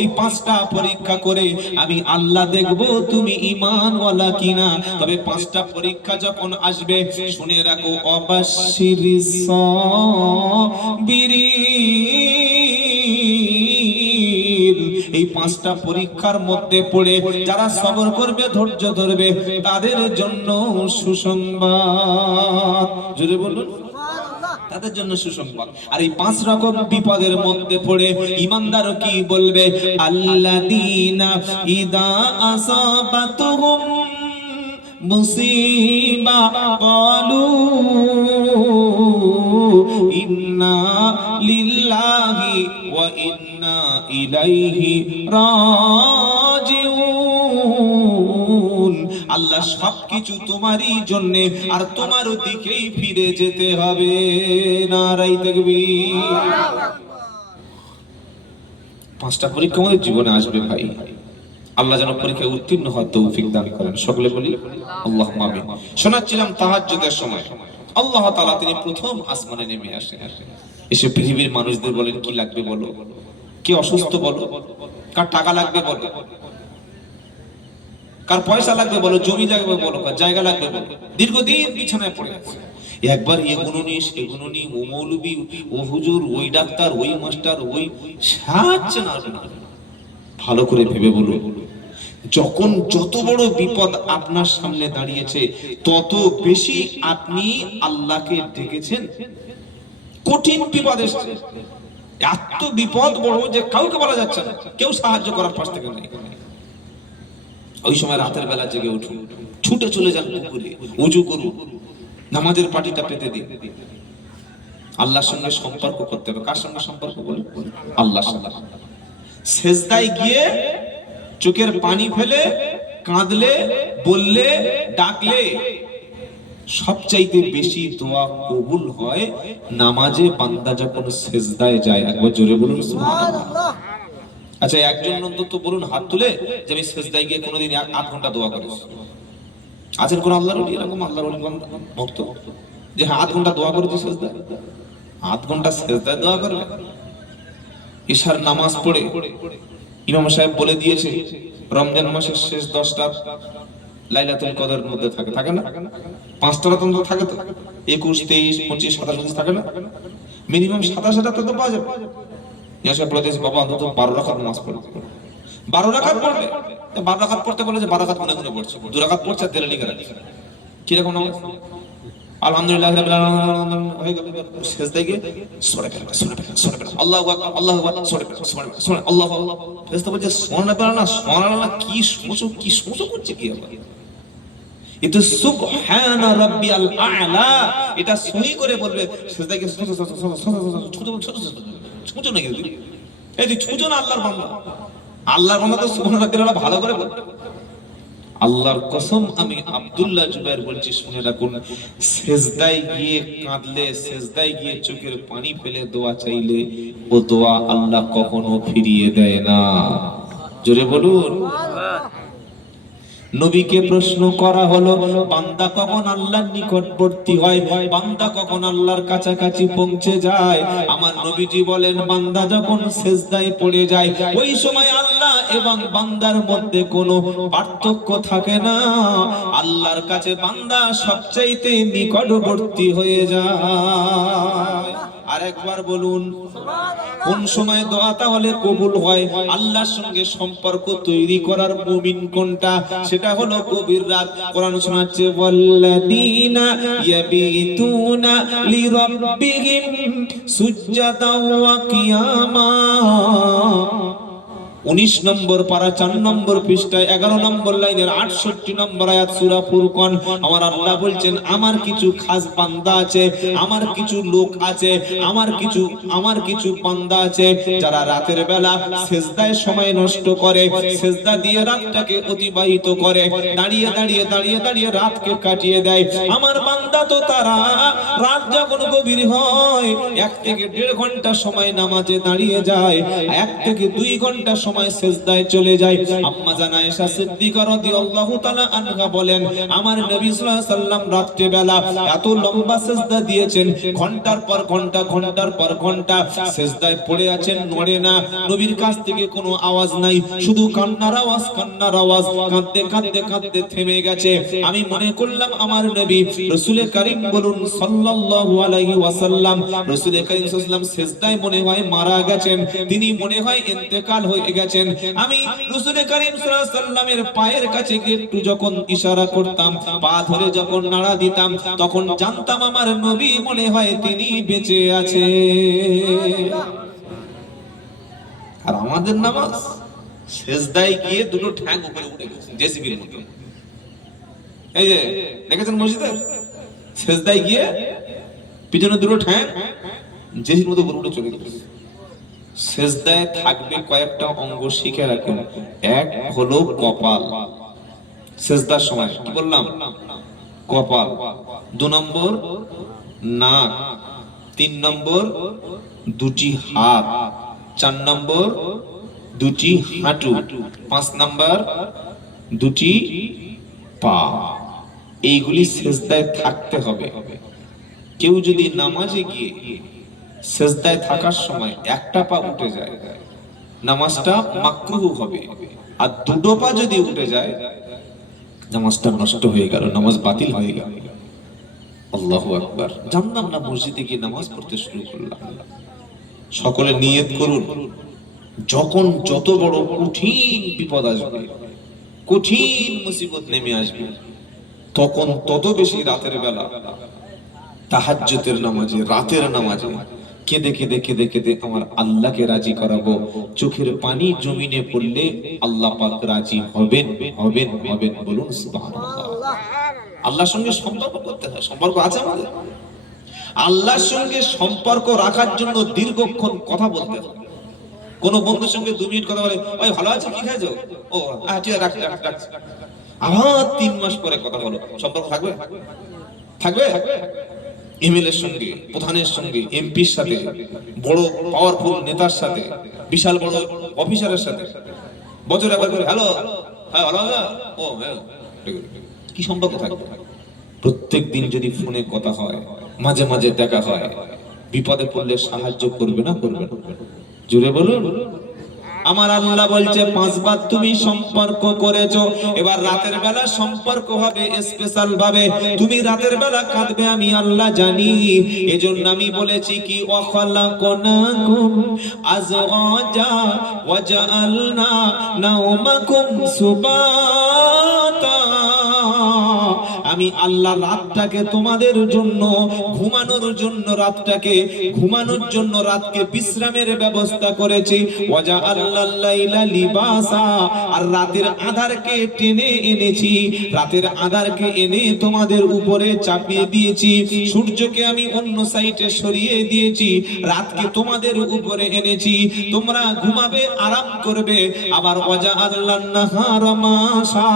এই 5টা পরীক্ষা করে আমি আল্লাহ দেখব তুমি ঈমানওয়ালা কিনা। তবে 5টা পরীক্ষা যখন আসবে, শুনে রাখো, অবাশশিরিস সাবিরিন। এই 5টা পরীক্ষার মধ্যে পড়ে যারা সবর করবে, ধৈর্য ধরবে, তাদের জন্য সুসংবাদ। জোরে বলুন, তাদের জন্য সুসংবাদ। আর এই 5 রকম বিপদের মধ্যে পড়ে ঈমানদারও কি বলবে? আল্লাযীনা ইযা আসাবাতুহুম মুসিবা ক্বালু ইন্না লিল্লাহি ওয়া ইন্না ইলাইহি রাজিউন। আল্লাহ সবকিছু তোমারই জন্য আর তোমার দিকেই ফিরে যেতে হবে। নারায়ে তাকবীর। 5টা পরীক্ষা আমাদের জীবনে আসবে ভাই। আল্লাহ যেন পরীক্ষায় উত্তীর্ণ হওয়ার তৌফিক দান করেন। সকলে বলি আল্লাহুম্মা আমিন। শোনাচ্ছিলাম তাহাজ্জুদের সময় আল্লাহ তাআলা তিনি প্রথম আসমানে নেমে আসেন, এসে পৃথিবীর মানুষদের বলেন, কি লাগবে বলো, কে অসুস্থ বলো, কার টাকা লাগবে বলো, কার পয়সা লাগবে বলো, জমি লাগবে বলো, কার জায়গা লাগবে বলো। দীর্ঘদিন বিছানায় পড়ে আছে, একবার এগুলো নিস, এগুলো নি, ও মৌলবি, ও হুজুর, ওই ডাক্তার, ওই মাস্টার, ওই সাহায্য না। ভালো করে ভেবে বলো, যখন যত বড় বিপদ আপনার সামনে দাঁড়িয়েছে তত বেশি আপনি আল্লাহকে ডেকেছেন। কঠিন বিপদ এসেছে, এত বিপদ বড় যে কাউকে বলা যাচ্ছে না, কেউ সাহায্য করার পাশ থেকে নেই। ওই সময় রাতের বেলা জেগে উঠুন, ছুটে চলে যান পুকুরে, ওযু করুন, নামাজের পাটিটা পেতে দিন। আল্লাহর সঙ্গে সম্পর্ক করতে হবে। কার সঙ্গে সম্পর্ক বলে? আল্লাহর সঙ্গে। সেজদায় গিয়ে চোখের পানি ফেলে কাঁদলে, বললে, ডাকলে সবচাইতে বেশি দোয়া কবুল হয় নামাজে বান্দা যখন সেজদায় যায়। একবার জোরে বলুন সুবহানাল্লাহ। আচ্ছা, একজন অন্তত বলুন হাত তুলে যে আমি সেজদায় গিয়ে কোনোদিন 8 ঘন্টা দোয়া করেছি। আছেন কোন আল্লাহর ওলি, এরকম আল্লাহর ওলি ভক্ত যে হ্যাঁ 8 ঘন্টা দোয়া করেছি সেজদায়? 8 ঘন্টা সেজদায় দোয়া করবে? ইশার নামাজ পড়ে ইমাম সাহেব বলে দিয়েছে রমজান মাসের শেষ 10 রাত লাইলাতুল কদরের মধ্যে থাকে, থাকে না? 5টা রাত অন্তত থাকে তো, 21, 23, 25, 27 থাকে না? মিনিমাম 27টা তো পাওয়া যাবে। ইমাম সাহেব বলে দিয়েছে বাবা অন্তত 12 রাকাত নামাজ পড়ো। 12 রাকাত পড়বে, 12 রাকাত পড়তে বলে যে 12 রাকাত মনে মনে পড়ছে, 2 রাকাত পড়ছে আর তেলে লিখে রাখছে। কি রকম নামাজ? আলহামদুলিল্লাহ রাব্বিল আলামিন হয়ে গেল, সেজদায় গিয়ে সূরা ফেলা, সূরা ফেলা, সূরা ফেলা, আল্লাহু আকবার, আল্লাহু আকবার, সূরা ফেলা, সূরা আল্লাহু আল্লাহ। ফেরেশতা বলছে সুবহানাল্লাহ না, সুবহানাল্লাহ কি সমস্যা করছে কি আবার? এটা সুবহানা রাব্বিয়াল আ'লা, এটা সহি করে বলবে। সেজদায় গিয়ে ছোট না কিন্তু এই যে ছোট না আল্লাহর বান্দা, আল্লাহর বান্দা তো সুবহানা রাব্বিয়াল আ'লা ভালো করে বলবে। আল্লাহর কসম আমি আব্দুল্লাহ জুবাইর বলছি, শুনে রাখুন, সেজদায় গিয়ে কাঁদলে, সেজদায় গিয়ে চোখের পানি ফেলে দোয়া চাইলে ও দোয়া আল্লাহ কখনো ফিরিয়ে দেয় না। জোরে বলুন। নবীকে প্রশ্ন করা হলো বান্দা কখন আল্লাহর নিকটবর্তী হয়, বান্দা কখন আল্লাহর কাছাকাছি পৌঁছে যায়? আমার নবীজি বলেন বান্দা যখন সেজদায় পড়ে যায় ওই সময় আল্লাহ এবং বান্দার মধ্যে কোনো পার্থক্য থাকে না। আল্লাহর কাছে বান্দা সবচাইতে নিকটবর্তী হয়ে যায়। আরেকবার বলুন, কোন সময় দোয়া তাহলে কবুল হয়? আল্লাহর সঙ্গে সম্পর্ক তৈরি করার মুমিন কোনটা? সেটা হলো গভীর রাত। কোরআন শোনাচ্ছে ওয়াল্লাযীনা ইয়াবিতুনা লিরাব্বিহিম সুজদাও ওয়া কিয়ামা। 19 নম্বর পারা 4 নম্বর পৃষ্ঠায় 11 নম্বর লাইনের 68 নম্বর আয়াত সূরা ফুরকান। আমার আল্লাহ বলছেন আমার কিছু খাস বান্দা আছে, আমার কিছু লোক আছে, আমার কিছু বান্দা আছে যারা রাতের বেলা সেজদায় সময় নষ্ট করে, সেজদা দিয়ে রাতটাকে অতিবাহিত করে, দাঁড়িয়ে দাঁড়িয়ে দাঁড়িয়ে দাঁড়িয়ে রাতকে কাটিয়ে দেয়। আমার বান্দা তো তারা রাত যখন গভীর হয় 1 থেকে 1.5 ঘন্টা সময় নামাজে দাঁড়িয়ে যায়, 1 থেকে 2 ঘন্টা সময় সেজদায় চলে যায়। আম্মা জান আয়েশা সিদ্দিকা রাদিয়াল্লাহু তাআলা আনহা বলেন আমার নবী সাল্লাল্লাহু আলাইহি ওয়াসাল্লাম রাতে বেলা এত লম্বা সেজদা দিয়েছেন, ঘন্টার পর ঘন্টা, ঘন্টার পর ঘন্টা সেজদায় পড়ে আছেন, নড়ে না। নবীর কাছ থেকে কোনো আওয়াজ নাই, শুধু কান্নার আওয়াজ, কান্নার আওয়াজ। কাঁদতে কাঁদতে কাঁদতে থেমে গেছে। আমি মনে করলাম আমার নবী রাসূল কারীম বলুন সাল্লাল্লাহু আলাইহি ওয়াসাল্লাম, রাসূল কারীম সাল্লাল্লাহু আলাইহি ওয়াসাল্লাম সেজদায় মনে হয় মারা গেছেন, তিনি মনে হয় ইন্তেকাল হয়ে গেছেন। আমি রাসূল কারীম সাল্লাল্লাহু আলাইহি ওয়াসাল্লামের পায়ের কাছে গিয়ে একটু যখন ইশারা করতাম, পা ধরে যখন নাড়া দিতাম, তখন জানতাম আমার নবী মনে হয় তিনি বেঁচে আছে। আর আমাদের নামাজ সেজদায় গিয়ে দুটো ঠ্যাং উপরে উঠে গেছে জেসিবির মতো। এই যে দেখেছেন মসজিদে সেজদায় গিয়ে পিছনে দুটো ঠ্যাং জেসিবির মতো উপরে উঠে চলে গেছে। সেজদায় থাকবে কয়েকটা অঙ্গ, শিখে রাখুন। এক হলো কপাল, সেজদার সময় কি বললাম? কপাল। 2 নম্বর নাক, 3 নম্বর দুটি হাত, 4 নম্বর দুটি হাঁটু, 5 নম্বর দুটি পা। এইগুলি সেজদায় থাকতে হবে। কেউ যদি নামাজে গিয়ে সেজদায় থাকার সময় একটা পা উঠে যায়, নামাজটা মাকরুহ হবে। আর 2টো পা যদি উঠে যায় নামাজটা নষ্ট হয়ে গেল, নামাজ বাতিল হয়ে গেল। আল্লাহু আকবার। জানতাম না, মসজিদে গিয়ে নামাজ পড়তে শুরু করলাম। সকলে নিয়ত করুন, যখন যত বড় কঠিন বিপদ আসবে কঠিন মুসিবত নেমে আসবে, তখন তত বেশি রাতের বেলা তাহাজ্জুদের নামাজে, রাতের নামাজে কেঁদে কেঁদে কেঁদে কেঁদে আমার আল্লাহকে রাজি করাবো। চোখের পানি জমিনে পড়লে আল্লাহ পাক রাজি হবেন হবেন হবেন। বলুন সুবহানাল্লাহ। আল্লাহর সঙ্গে সম্পর্ক করতে হয়, সম্পর্ক আছে আমাদের। আল্লাহর সঙ্গে সম্পর্ক রাখার জন্য দীর্ঘক্ষণ কথা বলতে হয়। কোন বন্ধুর সঙ্গে 2 মিনিট কথা বলে, ওই ভালো আছে, কি খাইছো, ও ঠিক আছে, রাখছি রাখছি। আবার 3 মাস পরে কথা বলো, সম্পর্ক থাকবে? থাকবে? এমএলএর সঙ্গে, প্রধানের সঙ্গে, এমপির সাথে, বড় পাওয়ারফুল নেতার সাথে, বিশাল বড় অফিসারের সাথে বছরে একবার করে হ্যালো, হ্যাঁ ভালো আছে, ও হ্যাঁ, কি সম্পর্ক থাকবে? প্রত্যেক দিন যদি ফোনে কথা হয়, মাঝে মাঝে দেখা হয়, বিপদে পড়লে সাহায্য করবে না করবে না? জুড়ে বলুন। আমার আল্লাহ বলছে 5 বার তুমি সম্পর্ক করেছো, এবার রাতের বেলা সম্পর্ক হবে স্পেশাল ভাবে। তুমি রাতের বেলা কাঁদবে, আমি আল্লাহ জানি। এজন্য আমি বলেছি কি, ওয়া খালাকনাকুম আজওয়াজা ওয়া জাআলনা নাওমাকুম সুবাতা। আমি আল্লাহ রাতটাকে তোমাদের জন্য ঘুমানোর জন্য, রাতটাকে ঘুমানোর জন্য, রাতকে বিশ্রামের ব্যবস্থা করেছি। ওয়াজা আল্লাল লাইলা লিবাসা, আর রাতের আঁধারকে টেনে এনেছি, রাতের আঁধারকে এনে তোমাদের উপরে চাপিয়ে দিয়েছি। সূর্যকে আমি অন্য সাইডে সরিয়ে দিয়েছি, রাতকে তোমাদের উপরে এনেছি। তোমরা ঘুমাবে, আরাম করবে। আবার ওয়াজা আল্লান নাহারা মাশা,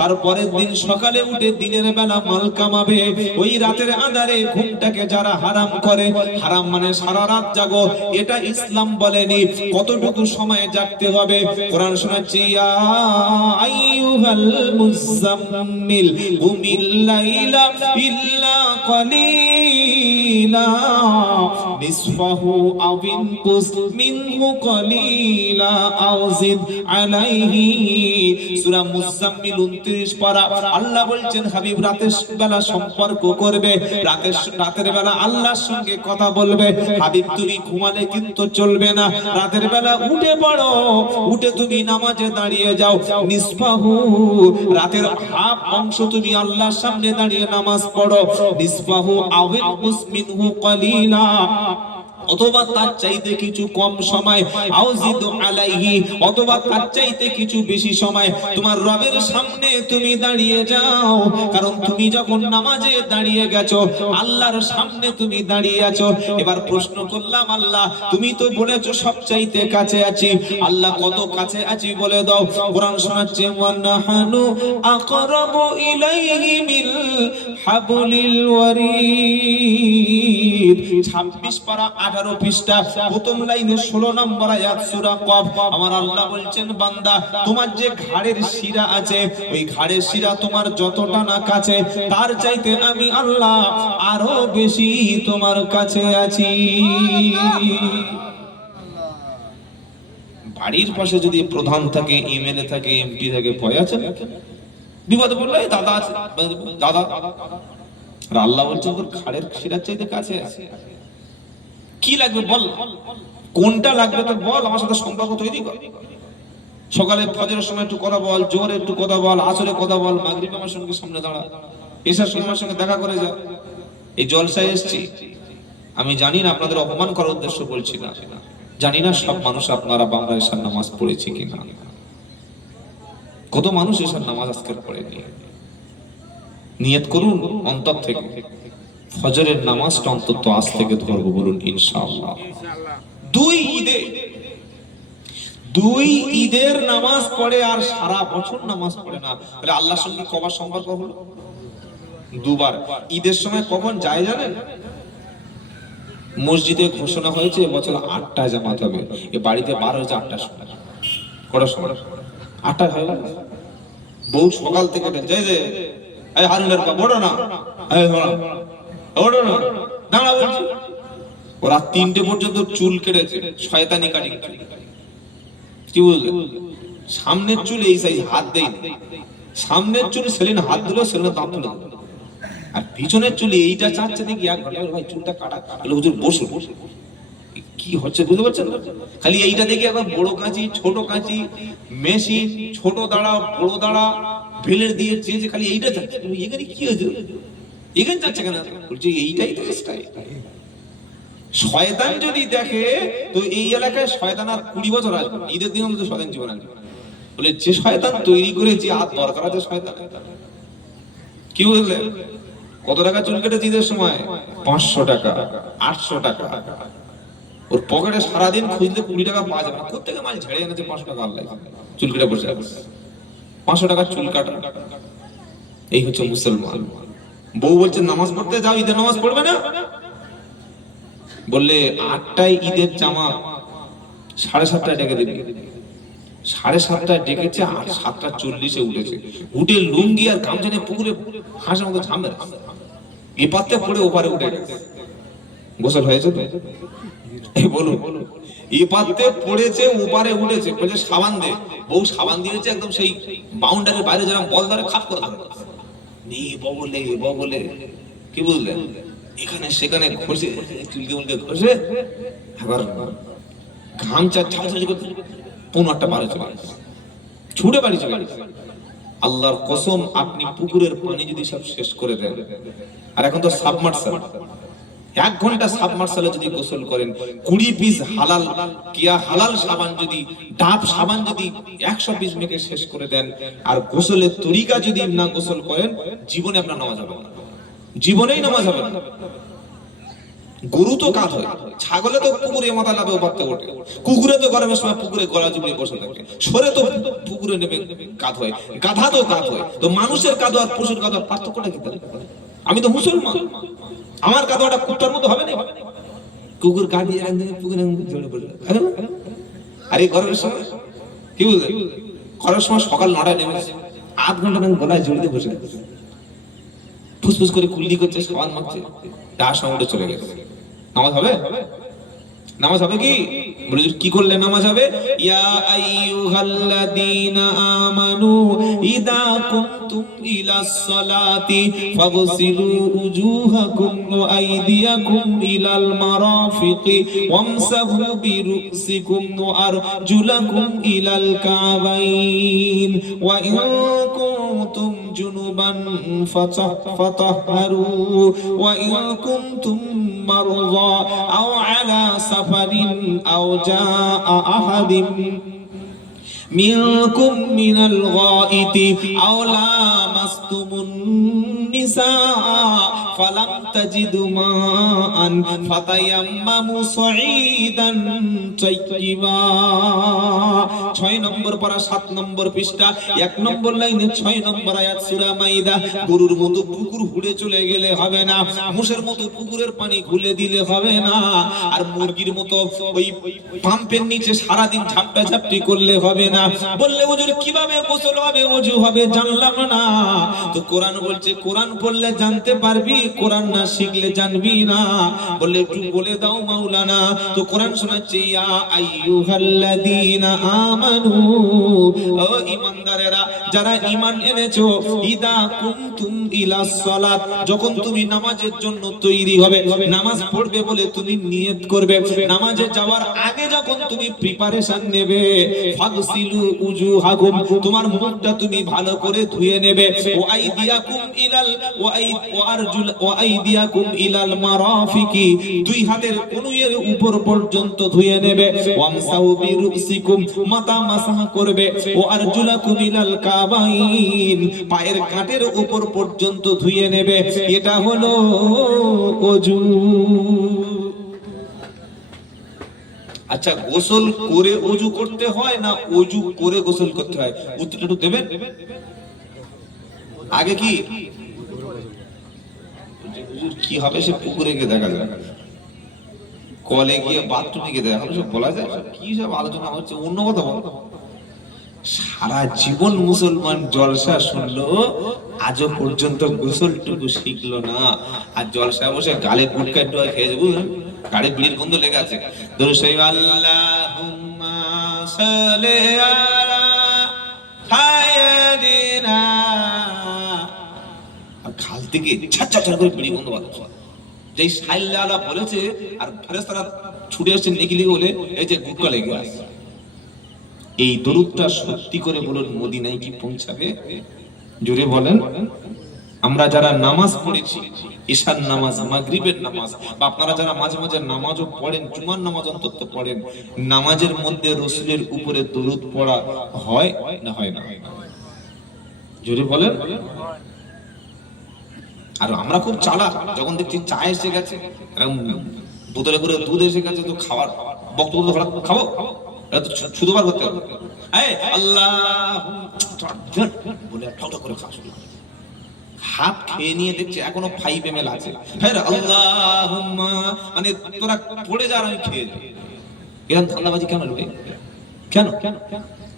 তারপরের দিন সকালে উঠে দিনের বেলা মাল কামাবে। ওই রাতের আঁধারে ঘুমটাকে যারা হারাম করে, হারাম মানে সারা রাত জাগো, এটা ইসলাম বলেনি। কতটুকু সময় জাগতে হবে? কোরআন শোনাচ্ছি, ইয়া আইয়ুহাল মুযাম্মিল কুমিল লাইলা ইল্লা কালিলা নিসফাহু আও ইনকুস মিনহু কালিলা আও জিদ আলাইহি। সূরা মুযাম্মিল 29 পারা। আল্লাহ বলছেন, হাবিব রাতের বেলা সম্পর্ক করবে, রাতের বেলা আল্লাহর সঙ্গে কথা বলবে। হাবিব তুমি ঘুমালে কিন্তু চলবে না, রাতের বেলা উঠে পড়ো, উঠে তুমি নামাজে দাঁড়িয়ে যাও। নিসফাহু, রাতের হাফ অংশ তুমি আল্লাহর সামনে দাঁড়িয়ে নামাজ পড়ো। নিসফাহু আও ইনকুস মিনহু কালিলা, অথবা তার চাইতে কিছু কম সময়, আউজিদু আলাইহি, অথবা তার চাইতে কিছু বেশি সময় তোমার রবের সামনে তুমি দাঁড়িয়ে যাও। কারণ তুমি যখন নামাজে দাঁড়িয়ে গেছো, আল্লাহর সামনে তুমি দাঁড়িয়ে আছো। এবার প্রশ্ন করলাম, আল্লাহ তুমি তো বলেছো সব চাইতে কাছে আছি, আল্লাহ কত কাছে আছি বলে দাও। কোরআন শোনাচ্ছে, ওয়া নাহানু আকরাবু ইলাইহি মিল হাবলিল ওয়ারিদ। 26 পারা 18 পৃষ্ঠা, প্রথম লাইনে 16 নম্বর আয়াত, সূরা কফ। আমার আল্লাহ বলছেন, বান্দা তোমার যে ঘাড়ের শিরা আছে, ওই ঘাড়ের শিরা তোমার যতটা না কাছে, তার চাইতে আমি আল্লাহ আরো বেশি তোমার কাছে আছি। বাড়ির পাশে যদি প্রধান থাকে, এমএলএ থাকে, এমপি থাকে, ভয় আছে? বিপদে পড়লে দাদা আছে, দাদা। আর আল্লাহ বলছেন তোর ঘাড়ের শিরার চাইতে কাছে আছে। কি লাগবে বল, কোনটা লাগবে তোর বল, আমার সাথে সম্পর্ক তৈরি কর। সকালে ফজরের সময় একটু কথা বল, জোহরে একটু কথা বল, আসরে কথা বল, মাগরিবে আমার সঙ্গে সামনে দাঁড়া, এশার সময় আমার সঙ্গে দেখা করে যা। এই জলসায় এসেছি, আমি জানি না আপনাদের অপমান করার উদ্দেশ্য বলছি না, জানি না সব মানুষ আপনারা বাংলা এশার নামাজ পড়েছে কিনা। কত মানুষ এশার নামাজ আজকে পড়েনি। নিয়ত করুন অন্তর থেকে, ফজরের নামাজটা অন্তত আজ থেকে ধরবো, বলুন ইনশাআল্লাহ। দুই ঈদের নামাজ পড়ে আর সারা বছর নামাজ পড়ে না, তাহলে আল্লাহর সঙ্গে কবার সম্পর্ক হলো? 2 বার। ঈদের সময় কখন যায় জানেন? মসজিদে ঘোষণা হয়েছে এবছর 8টায় জামাত হবে, এ বাড়িতে 12 হয়েছে 8টার সময়। কটার সময়? 8টা হয়। বউ সকাল থেকে যাই যে, এই হারুনের পা বড় না, এই ওড়ো না, দাঁড়া বলছি। ওরা 3টে পর্যন্ত চুল কেটেছে, শয়তানি কাটিং। কি বুঝলেন? সামনের চুল এই সাইজ, হাত দেই, সামনের চুল সেলিন হাত দিল, সেলিন দাঁত তুলে, আর পিছনের চুল এইটা চাচ্ছে দেখি 1 ঘন্টা ভাই চুলটা কাটা। হুজুর বসুন, কি হচ্ছে বুঝতে পারছেন না? খালি এইটা দেখে আবার বড় কাঁচি, ছোট কাঁচি, মেশিন, ছোট দাঁড়া, বড় দাঁড়া, বেলের দিয়ে যে খালি এইটা যাচ্ছে। এখানে কি হয়েছে, এখানে যাচ্ছে কেন? বলছি এইটাই তো স্টাইল। শয়তান যদি দেখে তো এই এলাকায় শয়তান আর 20 বছর আসবে, ঈদের দিন অন্তত শয়তান জীবন আসবে। বলে যে শয়তান তৈরি করে যে আর দরকার আছে শয়তান। কি বুঝলেন? কত টাকা চুল কেটেছে ঈদের সময়? 500 টাকা, 800 টাকা। ওর পকেটে সারাদিন খুঁজলে 20 টাকা পাওয়া যাবে না। কোথেকে মাল ঝেড়ে এনেছে 500 টাকা? আল্লাহ, চুল কেটে বসে আছে। 500 টাকা চুল কাটা। এই হচ্ছে মুসলমান। বউ বলছে নামাজ পড়তে যাও, ঈদের নামাজ পড়বে না? বললে 8টায় ঈদের জামা, 7:30টায় ডেকে দিবি। 7:30টায় ডেকেছে আর 7:40-এ উঠেছে। উঠে লুঙ্গি আর গামছা নিয়ে পুকুরে হাঁসের মতো ঝাঁপ মেরেছে। এপাতে পড়ে ওপারে উঠে গেছে। গোসল হয়েছে তো? এই বলুন, এপাতে পড়েছে ওপারে উঠেছে, বলছে সাবান দে। বউ সাবান দিয়েছে, একদম সেই বাউন্ডারির বাইরে যেরকম বল ধরে খাপ করে ধরে নেই বগলে বগলে। কি বুঝলেন? এখানে সেখানে ঘষে, চুলকে মুলকে ঘষে, আবার ঘামচা ছাড়াছাড়ি করতে 8:15 চলে গেছে, ছুটে বাড়ি চলে গেছে। আল্লাহর কসম, আপনি পুকুরের পানি যদি সব শেষ করে দেন, আর এখন তো সাবমার্সাল, 1 ঘন্টা সাবমার্সালে যদি গোসল করেন, 20 পিস হালাল কিয়া হালাল সাবান যদি, ডাব সাবান যদি 100 পিস মেখে শেষ করে দেন, আর গোসলের তরিকা যদি না গোসল করেন, জীবনে আপনার নামাজ হবে না, জীবনেই নামাজ হবে না। গরু তো কাজ হয়, ছাগলে তো পুকুরে মাথা লাভে পারতে ওঠে, কুকুরে তো গরমের সময় পুকুরে গলা জুড়ে বসে থাকে, সরে তো পুকুরে নেমে কাজ হয়, গাধা তো কাজ হয়। তো মানুষের কাজ আর পশুর কাজ পার্থক্যটা কি? আমি তো মুসলমান, আমার কাঁদোটা কুত্তার মতো হবে না? কুকুর কাঁদিয়ে পুকুরে জড়ে পড়ে। আরে গরমের সময় কি বুঝলেন? গরমের সময় সকাল 9টায় নেমেছে, 8 ঘন্টা গলায় জড়িয়ে বসে ফুসফুস করে কুল্লি করছে, সাবান মাখছে, তার সঙ্গে চলে গেছে। নামাজ হবে? নামাজ হবে কি? বলে কি করলে নামাজ হবে? ইয়া আইয়ুহাল্লাযীনা আমানু ইযা কুমতুম ইলাস সালাতি ফাগসিলু উজুহাকুম ওয়া আইদিয়াকুম ইলাল মারাফিকি ওয়ামসাহু বিরুসিকুম ওয়া আরজুলাকুম ইলাল কাবাইন ওয়া ইন কুনতুম জুনুবান ফাতাহহারু ওয়া ইন কুনতুম মারযা আও আলা সাফারিন আও জাআ আহাদিন মিনকুম মিনাল গায়িতি আও লামাসতুমুন নিসা ফালাম তাজিদু মাআন ফাতায়াম্মামু সাঈদান তাইয়্যিবা। 6 নম্বর পারা 7 নম্বর পৃষ্ঠা 1 নম্বর লাইনে 6 নম্বর আয়াত সূরা মাইদা। গরুর মতো পুকুর হুড়ে চলে গেলে হবে না, মোষের মতো পুকুরের পানি খুলে দিলে হবে না, আর মুরগির মতো ওই পাম্পের নিচে সারা দিন ঝাপটা ঝাপটি করলে হবে না। বললে হুজুর কিভাবে গোসল হবে, ওযু হবে? জানলাম না। তো কোরআন বলছে, কোরআন পড়লে জানতে পারবি, কোরআন না শিখলে জানবি না। বললে একটু বলে দাও মাওলানা। তো কোরআন শোনাচ্ছে, ইয়া আইয়ুহাল্লাযীনা আমানু, ও ঈমানদারেরা, যারা ঈমান এনেছো, ইদা কুমতুম ইলাস সালাত, যখন তুমি নামাজের জন্য তৈরি হবে, নামাজ পড়বে বলে তুমি নিয়ত করবে, নামাজে যাওয়ার আগে যখন তুমি প্রিপারেশন নেবে, ফাগসিলু উজুহাকুম, তোমার মুখটা তুমি ভালো করে ধুয়ে নেবে, ওয়া আইদিয়াকুম ইলাল ওয়া আইদিয়াকুম ইলাল মারাফিকি, দুই হাতের কনুইয়ের উপর পর্যন্ত ধুয়ে নেবে, ওয়ামসাউ বিরুসিকুম, মাথা মাসাহ করবে, ওয়া আরজুলাকুম ইলাল কাবাইন, পায়ের কাঁটের উপর পর্যন্ত ধুয়ে নেবে। এটা হলো ওযু। আচ্ছা, গোসল করে ওযু করতে হয় না ওযু করে গোসল করতে হয়? উত্তরটা একটু দেবেন। আগে কি কি হবে সে পুকুরে গিয়ে দেখা যায়, কলে গিয়ে বাথরুমে গিয়ে দেখা, সব বলা যায়, কি সব আলোচনা হচ্ছে, অন্য কথা বল। সারা জীবন মুসলমান জলসা শুনলো, আজও পর্যন্ত গোসলটুকু শিখলো না। আর জলসা বসে গালে গুটকা টোয়া খেয়ে যাবো, গাড়ি বিড়ির গন্ধ লেগে আছে। দরুদ শরীফ আল্লাহুম্মা সাল্লি আলা সাইয়্যিদিনা, আর খাল থেকে ছাচ্ছা করে বিড়ি গন্ধ বাজছে। যেই সাইল্লা আলা বলেছে আর ফেরেশতারা ছুটে আসছে নেকিলি বলে এই যে গুটকা লেগে আসছে। এই দরুদটা সত্যি করে বলুন মদিনায় কি পৌঁছাবে? জোরে বলেন। আমরা যারা নামাজ পড়েছি, ঈশার নামাজ, মাগরিবের নামাজ, বা আপনারা যারা মাঝে মাঝে নামাজও পড়েন, জুমার নামাজ অন্তত পড়েন, নামাজের মধ্যে রাসূলের উপরে দরুদ পড়া হয় না হয় না? জোরে বলেন। আর আমরা খুব চালাক, যখন দেখছি চা এসে গেছে, বোতলে করে দুধ এসে গেছে, তো খাবার বক্তব্য খাবো, এটা তো শুধু বার করতে হবে। আল্লাহ বলে ঠক করে খাওয়া শুরু করে। হাত খেয়ে নিয়ে দেখছে এখনো 5 ml আছে, ফের আল্লাহুম্মা, মানে তোরা পড়ে যা আর আমি খেয়ে যাই। এরকম ধান্দাবাজি কেন লোকে? কেন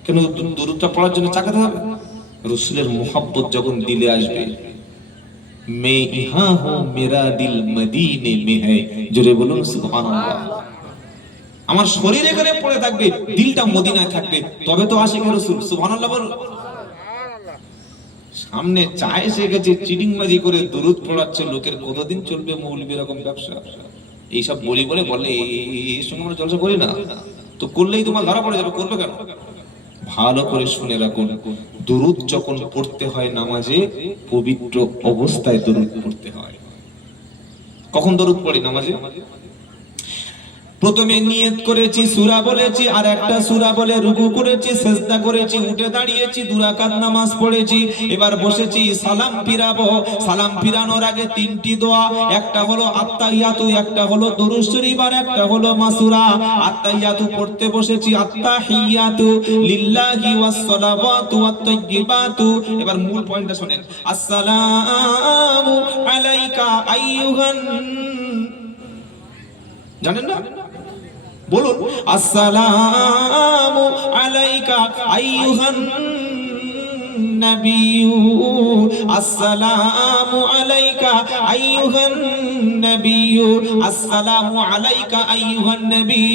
কেন দরুদটা পড়ার জন্য চাকাতে হবে? রাসূলের মুহাব্বত যখন দিলে আসবে, मैं यहाँ हूँ मेरा दिल मदीने में है, জোরে বলুন সুবহানাল্লাহ। আমার শরীর এখানে পড়ে থাকবে, দিলটা মদিনায় থাকবে, তবে তো আশিক রাসূল। সুবহানাল্লাহ বলুন। সামনে চায় এসে গেছে, চিটিংবাজি করে দরুদ পড়াচ্ছে লোকের, কতদিন চলবে মৌলবী এরকম ব্যবসা? এইসব বলি বলে বলে এই সঙ্গে আমরা জলসা করি না, তো করলেই তোমার ধরা পড়ে যাবে, করবে কেন? ভালো করে শুনে রাখুন, দরুদ যখন পড়তে হয় নামাজে, পবিত্র অবস্থায় দরুদ পড়তে হয়। কখন দরুদ পড়ি নামাজে? প্রথমে নিয়ত করেছি, সূরা বলেছি, আর একটা সূরা বলে রুকু করেছি, সিজদা করেছি, উঠে দাঁড়িয়েছি, 2 রাকাত নামাজ পড়েছি, এবার বসেছি সালাম ফিরাবো। সালাম ফিরানোর আগে 3টি দোয়া, একটা হলো আত্তাহিয়াতু, একটা হলো দুরূদ শরীফ, আর একটা হলো মাসুরা। আত্তাহিয়াতু পড়তে বসেছি, আত্তাহিয়াতু লিল্লাহি ওয়াস সালাওয়াতু ওয়াত তাইয়্যিবাতু। এবার মূল পয়েন্টটা শুনেন, আসসালামু আলাইকা আইয়ুহান, জানেন না? বলুন, আসসালামু আলাইকা আইয়ুহান নাবিয়্যু, আসসালামু আলাইকা আইয়ুহান নাবিয়্যু, আসসালামু আলাইকা আইয়ুহান নবী।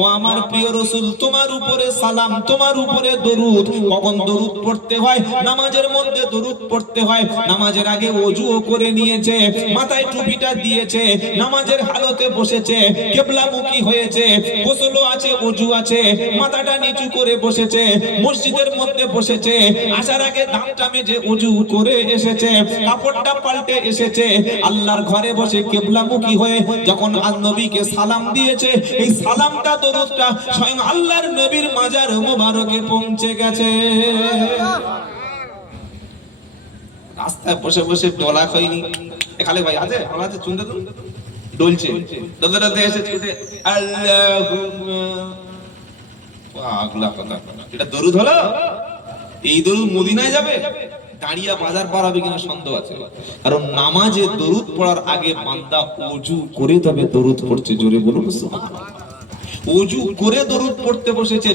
ও আমার প্রিয় রাসূল, তোমার উপরে সালাম, তোমার উপরে দরুদ। কখন দরুদ পড়তে হয়? নামাজের মধ্যে দরুদ পড়তে হয়। নামাজের আগে ওযুও করে নিয়েছে, মাথায় টুপিটা দিয়েছে, নামাজের হালতে বসেছে, কিবলামুখী হয়েছে, গোসলও আছে, ওযু আছে, মাথাটা নিচু করে বসেছে, মসজিদের মধ্যে বসেছে, আসার আগে দাঁতটা মেজে ওযু করে এসেছে, কাপড়টা পাল্টে এসেছে, আল্লাহর ঘরে বসে কিবলামুখী হয়ে যখন নবীকে সালাম দিয়েছে, এই সালামটা, দরুদটা স্বয়ং আল্লাহর নবীর মাজার মোবারকে পৌঁছে গেছে। রাস্তায় বসে বসে ডলা খাইনি, খালি ভাই আছে, আমরা আছে, শুনতে তো ডলছে, ডলতে এসে ছুটে আল্লাহুম্মা, পাগলা কথা, এটা দরুদ হলো? এই দরুদ মদিনায় যাবে? দাঁড়িয়ে বাজার পার হবে কিনা সন্দেহ আছে। কারণ নামাজে দরুদ পড়ার আগে বান্দা ওযু করে তবে দরুদ পড়ছে। জোরে বলুন সুবহানাল্লাহ। ওযু করে দরুদ পড়তে বসেছে,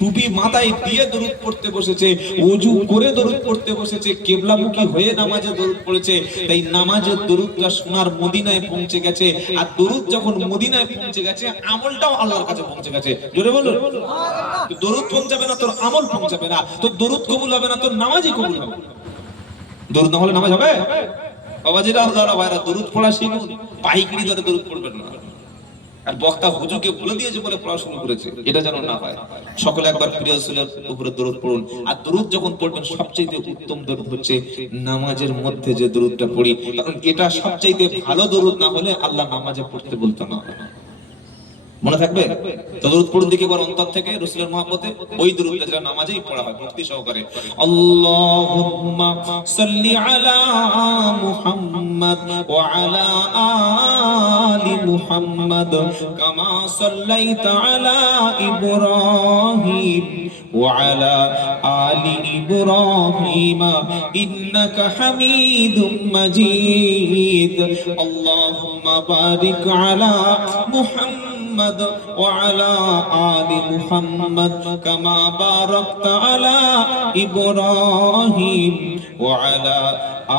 টুপি মাথায় দিয়ে দরুদ পড়তে বসেছে, ওযু করে দরুদ পড়তে বসেছে, কিবলামুখী হয়ে নামাজে দরুদ পড়েছে। তাই নামাজের দরুদটা সোনার মদিনায় পৌঁছে গেছে। আর দরুদ যখন মদিনায় পৌঁছে গেছে, আমলটাও আল্লাহর কাছে পৌঁছে গেছে। জোরে বলুন। দরুদ পৌঁছাবে না, তোর আমল পৌঁছাবে না, তোর দরুদ কবুল হবে না, তোর নামাজই কবুল হবে। দরুদ না হলে নামাজ হবে? বাবাজিরা, আল্লাহর ভাইরা, দরুদ পড়া শিখুন, পাইকারি দরে দরুদ পড়বেন না। আর বক্তা হুজুরকে বলে দিয়েছে বলে পড়া শুরু করেছে, এটা যেন না হয়। সকলে একবার প্রিয় রাসূলের উপরে দরুদ পড়ুন। আর দরুদ যখন পড়বেন, সবচেয়ে উত্তম দরুদ হচ্ছে নামাজের মধ্যে যে দরুদটা পড়ি, কারণ এটা সবচেয়ে ভালো দরুদ না হলে আল্লাহ নামাজে পড়তে বলতো না। মনে থাকবে তো? দরুদ পড়ুন দেখি একবার অন্তর থেকে, রাসূলের মহব্বতে ওই দরুদটা যেটা নামাজেই পড়া হয় ভক্তি সহকারে। আল্লাহুম্মা সাল্লি আলা মুহাম্মাদ ওয়া আলা আলি মুহাম্মাদ কামা সাল্লাইতা আলা ইব্রাহিম ওয়া আলা আলি ইব্রাহিম ইন্নাকা হামিদুম মাজিদ। আল্লাহুম্মা বারিক আলা মুহাম্মাদ وعلى آل محمد كما باركت على إبراهيم وعلى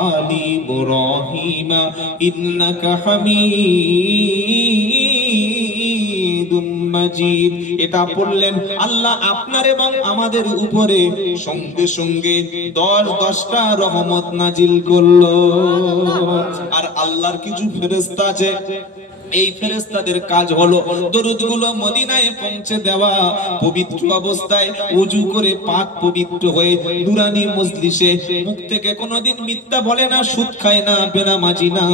آل إبراهيم إنك حميد مجيد। এটা পড়লেন আল্লাহ আপনার এবং আমাদের উপরে সঙ্গে সঙ্গে 10টা রহমত নাজিল করলো। আর আল্লাহর কিছু ফেরেশতা আছে, এই ফেরেশতাদের কাজ হলো দরুদগুলো মদিনায় পৌঁছে দেওয়া, পবিত্র অবস্থায় ওযু করে পাক পবিত্র হয়ে নুরানি মজলিসে মুখ থেকে কোনোদিন মিথ্যা বলে না, সুদ খায় না, বেনামাজি না,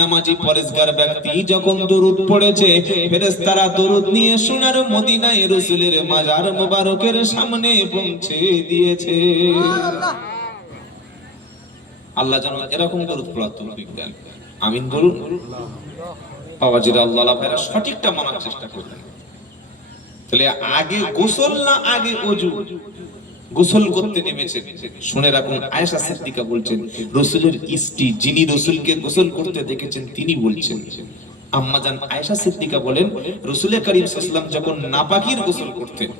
নামাজি পরেজগার ব্যক্তি যখন দরুদ পড়েছে ফেরেশতারা দরুদ নিয়ে সোনার মদিনায় রাসূলের মাজার মোবারকের সামনে পৌঁছে দিয়েছে। আল্লাহ যেন এরকম দরুদ পড়ার তৌফিক দেন, আমিন বলুন। বাবাজিরা আল্লাহ ভাইরা সঠিকটা মানার চেষ্টা করবেন। তাহলে আগে গোসল না আগে ওযু? গোসল করতে নেমেছেন, শুনে রাখুন আয়েশা সিদ্দিকা বলছেন রাসূলের স্ত্রী যিনি রাসূলকে গোসল করতে দেখেছেন তিনি বলছেন, আম্মাজান আয়েশা সিদ্দিকা বলেন রাসূল করিম সাল্লাল্লাহু আলাইহি ওয়াসাল্লাম যখন নাপাকির গোসল করতেন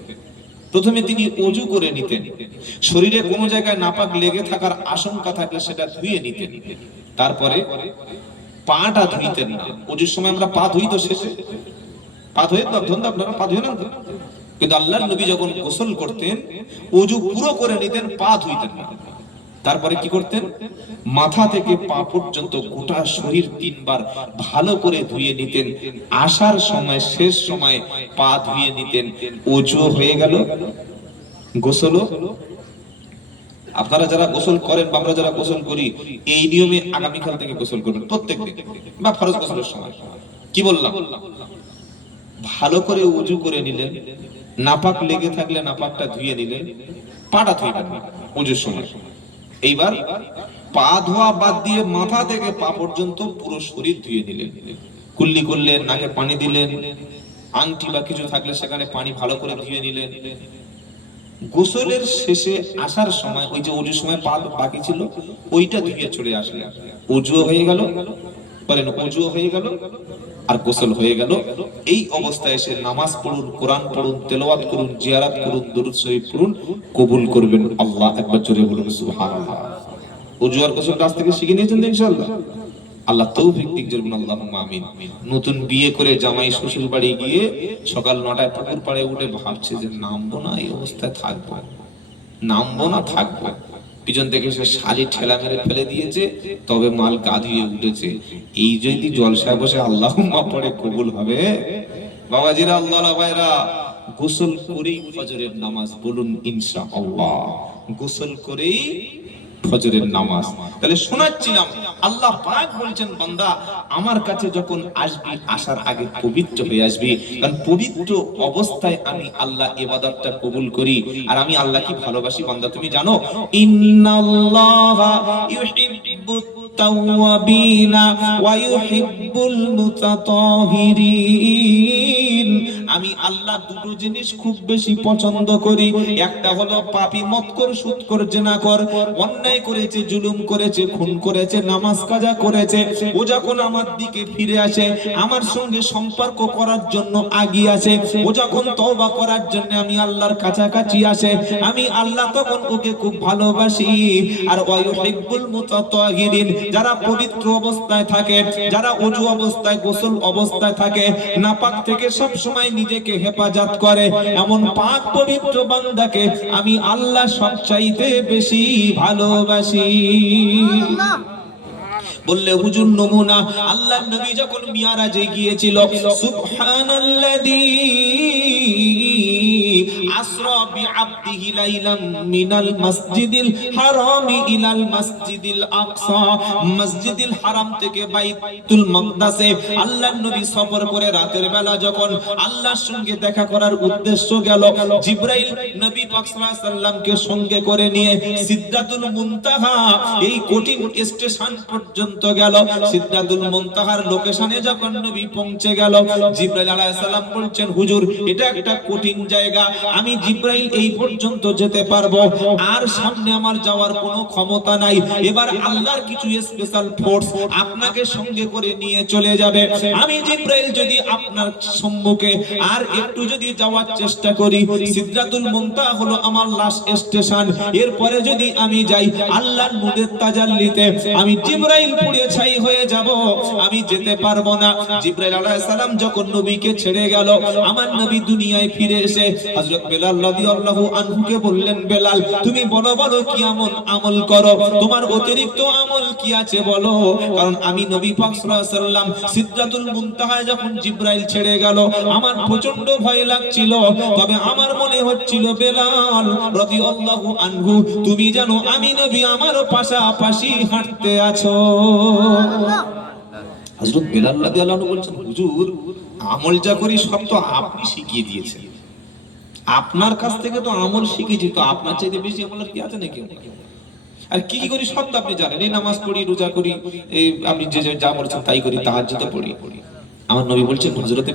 প্রথমে তিনি ওযু করে নিতেন, শরীরে কোনো জায়গায় নাপাক লেগে থাকার আশঙ্কা থাকলে সেটা ধুয়ে নিতেন, তারপরে পাটা ধুইতেন না। ওযুর সময় আমরা পা ধুই তো শেষে, পা ধুয়ে তো ধন্দা আপনারা পা ধুয়ে নেন তো, কিন্তু আল্লাহর নবী যখন গোসল করতেন ওযু পুরো করে নিতেন, পা ধুইতেন না। তারপরে কি করতেন? মাথা থেকে পা পর্যন্ত গোটা শরীর তিনবার ভালো করে ধুয়ে নিতেন, আসার সময় শেষ সময় পা ধুয়ে নিতেন। ওযু হয়ে গেল, গোসলও। আপনারা যারা গোসল করেন বা আমরা যারা গোসল করি এই নিয়মে আগামীকাল থেকে গোসল করবেন প্রত্যেকদিন বা ফরজ গোসলের সময়। কি বললাম? ভালো করে ওযু করে নিলেন, নাপাক লেগে থাকলে নাপাকটা ধুয়ে নিলেন, পাটা ধুইবেন না ওযুর সময়। এইবার পা ধোয়া বাদ দিয়ে মাথা থেকে পা পর্যন্ত পুরো শরীর ধুয়ে নিলেন, কুল্লি করলেন, নাকে পানি দিলেন, আংটি বা কিছু থাকলে সেখানে পানি ভালো করে ধুয়ে নিলেন। গোসলের শেষে আসার সময় ওই যে ওযুর সময় পা বাকি ছিল ওইটা ধুয়ে চলে আসলেন, ওযু হয়ে গেল। বলেন ওযু হয়ে গেল আর গোসল হয়ে গেল। এই অবস্থায় এসে নামাজ পড়ুন, কোরআন পড়ুন, তেলাওয়াত করুন, জিয়ারত করুন, দরুদ শরীফ পড়ুন, কবুল করবেন আল্লাহ। একবার জোরে বলুন সুবহানাল্লাহ। ওযু আর গোসল কাছ থেকে শিখে নিয়েছেন তো ইনশাআল্লাহ? আল্লাহ তৌফিক দিক জোরে বলুন আল্লাহুম্মা আমিন। নতুন বিয়ে করে জামাই শ্বশুর বাড়ি গিয়ে সকাল 9টায় পুকুর পাড়ে উঠে ভাবছে যে নামবো না, এই অবস্থায় থাকবো, নামবো না থাকবো, পিছন থেকে সে শালি ঠেলা মেরে ফেলে দিয়েছে, তবে মাল গা ধুয়ে উঠেছে। এই যদি জলসায় বসে আল্লাহুম্মা পড়ে কবুল হবে? বাবাজিরা আল্লাহ ভাইরা, গোসল করেই ফজরের নামাজ, বলুন ইনশাআল্লাহ। গোসল করেই ফজরের নামাজ। তাহলে শোনাচ্ছিলাম আল্লাহ পাক বলছেন বান্দা আমার কাছে যখন আসবি আসার আগে পবিত্র হয়ে আসবি, কারণ পবিত্র অবস্থায় আমি আল্লাহ ইবাদতটা কবুল করি। আর আমি আল্লাহ কি ভালোবাসি বান্দা তুমি জানো? ইন্নাল্লাহা ইউহিব্বুত তাওয়াবিনা ওয়া ইউহিব্বুল মুতাতাহিরিন। আমি আল্লাহ দুটো জিনিস খুব বেশি পছন্দ করি, একটা হলো পাপী, মদখোর, সুদখোর, জিনাখোর, অন্যায় করেছে, জুলুম করেছে, খুন করেছে, নামাজ কাজা করেছে, ও যখন আমার দিকে ফিরে আসে, আমার সঙ্গে সম্পর্ক করার জন্য আগিয়ে আসে, ও যখন তওবা করার জন্য আমি আল্লাহর কাছাকাছি আসে, আমি আল্লাহ তখন ওকে খুব ভালোবাসি। আর ওয়ায়ুহিব্বুল মুতাতাহিরিন, যারা পবিত্র অবস্থায় থাকে, যারা ওযু অবস্থায়, গোসল অবস্থায় থাকে, নাপাক থেকে সব সময় নিজেকে হেফাজত করে, এমন পাক পবিত্র বান্দাকে আমি আল্লাহ সবচাইতে বেশি ভালোবাসি। বললে হুজুর নমুনা, আল্লাহর নবী যখন মিরাজে গিয়েছিল, সুবহানাল্লাযী আসরা বিআবদিহি লাইলাম মিনাল মাসজিদিল হারাম ইলাল মাসজিদিল আকসা, মসজিদুল হারাম থেকে বাইতুল মাকদাসে আল্লাহর নবী সফর করে রাতের বেলা যখন আল্লাহর সঙ্গে দেখা করার উদ্দেশ্য গেল, জিবরাইল নবী পাক সাল্লাল্লাহু আলাইহি সাল্লামকে সঙ্গে করে নিয়ে সিদরাতুল মুনতাহা এই কঠিন স্টেশন পর্যন্ত গেল। সিদরাতুল মুনতাহার লোকেশনে যখন নবী পৌঁছে গেল, জিবরাইল আলাইহিস সালাম বলছেন হুজুর এটা একটা কঠিন জায়গা, আমি জিবরাইল এই পর্যন্ত যেতে পারবো, আর সামনে আমার যাওয়ার কোনো ক্ষমতা নাই। এবার আল্লাহর কিছু স্পেশাল ফোর্স আপনাকে সঙ্গে করে নিয়ে চলে যাবে। আমি জিবরাইল যদি আপনার সম্মুখে আর একটু যদি যাওয়ার চেষ্টা করি, সিদরাতুল মুনতাহা হলো আমার লাস্ট স্টেশন, এরপরে যদি আমি যাই আল্লাহর নূরের তাজাল্লিতে আমি জিবরাইল পুড়ে ছাই হয়ে যাব, আমি যেতে পারবো না। জিবরাইল আলাইহিস সালাম যখন নবীকে ছেড়ে গেল, আমার নবী দুনিয়ায় ফিরে এসে হযরত বেলাল রাদিয়াল্লাহু আনহুকে বললেন, বেলাল তুমি বলো বলো কি আমল করো, তোমার অতিরিক্ত আমল কি আছে বলো। কারণ আমি নবী পাক সাল্লাল্লাহু আলাইহি ওয়াসাল্লাম সিদরাতুল মুনতাহায় যখন জিবরাইল ছেড়ে গেল, আমার প্রচন্ড ভয় লাগছিল, তবে আমার মনে হচ্ছিল বেলাল রাদিয়াল্লাহু আনহু তুমি জানো আমি নবী আমার পাশাপাশি হাঁটতে আছো। হযরত বেলাল রাদিয়াল্লাহু আনহু বলছেন, হুজুর আমল যা করি সব তো আপনি শিখিয়ে দিয়েছেন, আপনার কাছ থেকে তো আমল শিখেছি, তো আপনার চাইতে বেশি আমল আর কি আছে নাকি? আর কি কি করি সব তো আপনি জানেন, এই নামাজ পড়ি, রোজা করি, এই আপনি যে যা বলছেন তাই করি, তাহাজ্জুদ পড়ি। আমার নবী বলছেন, হযরত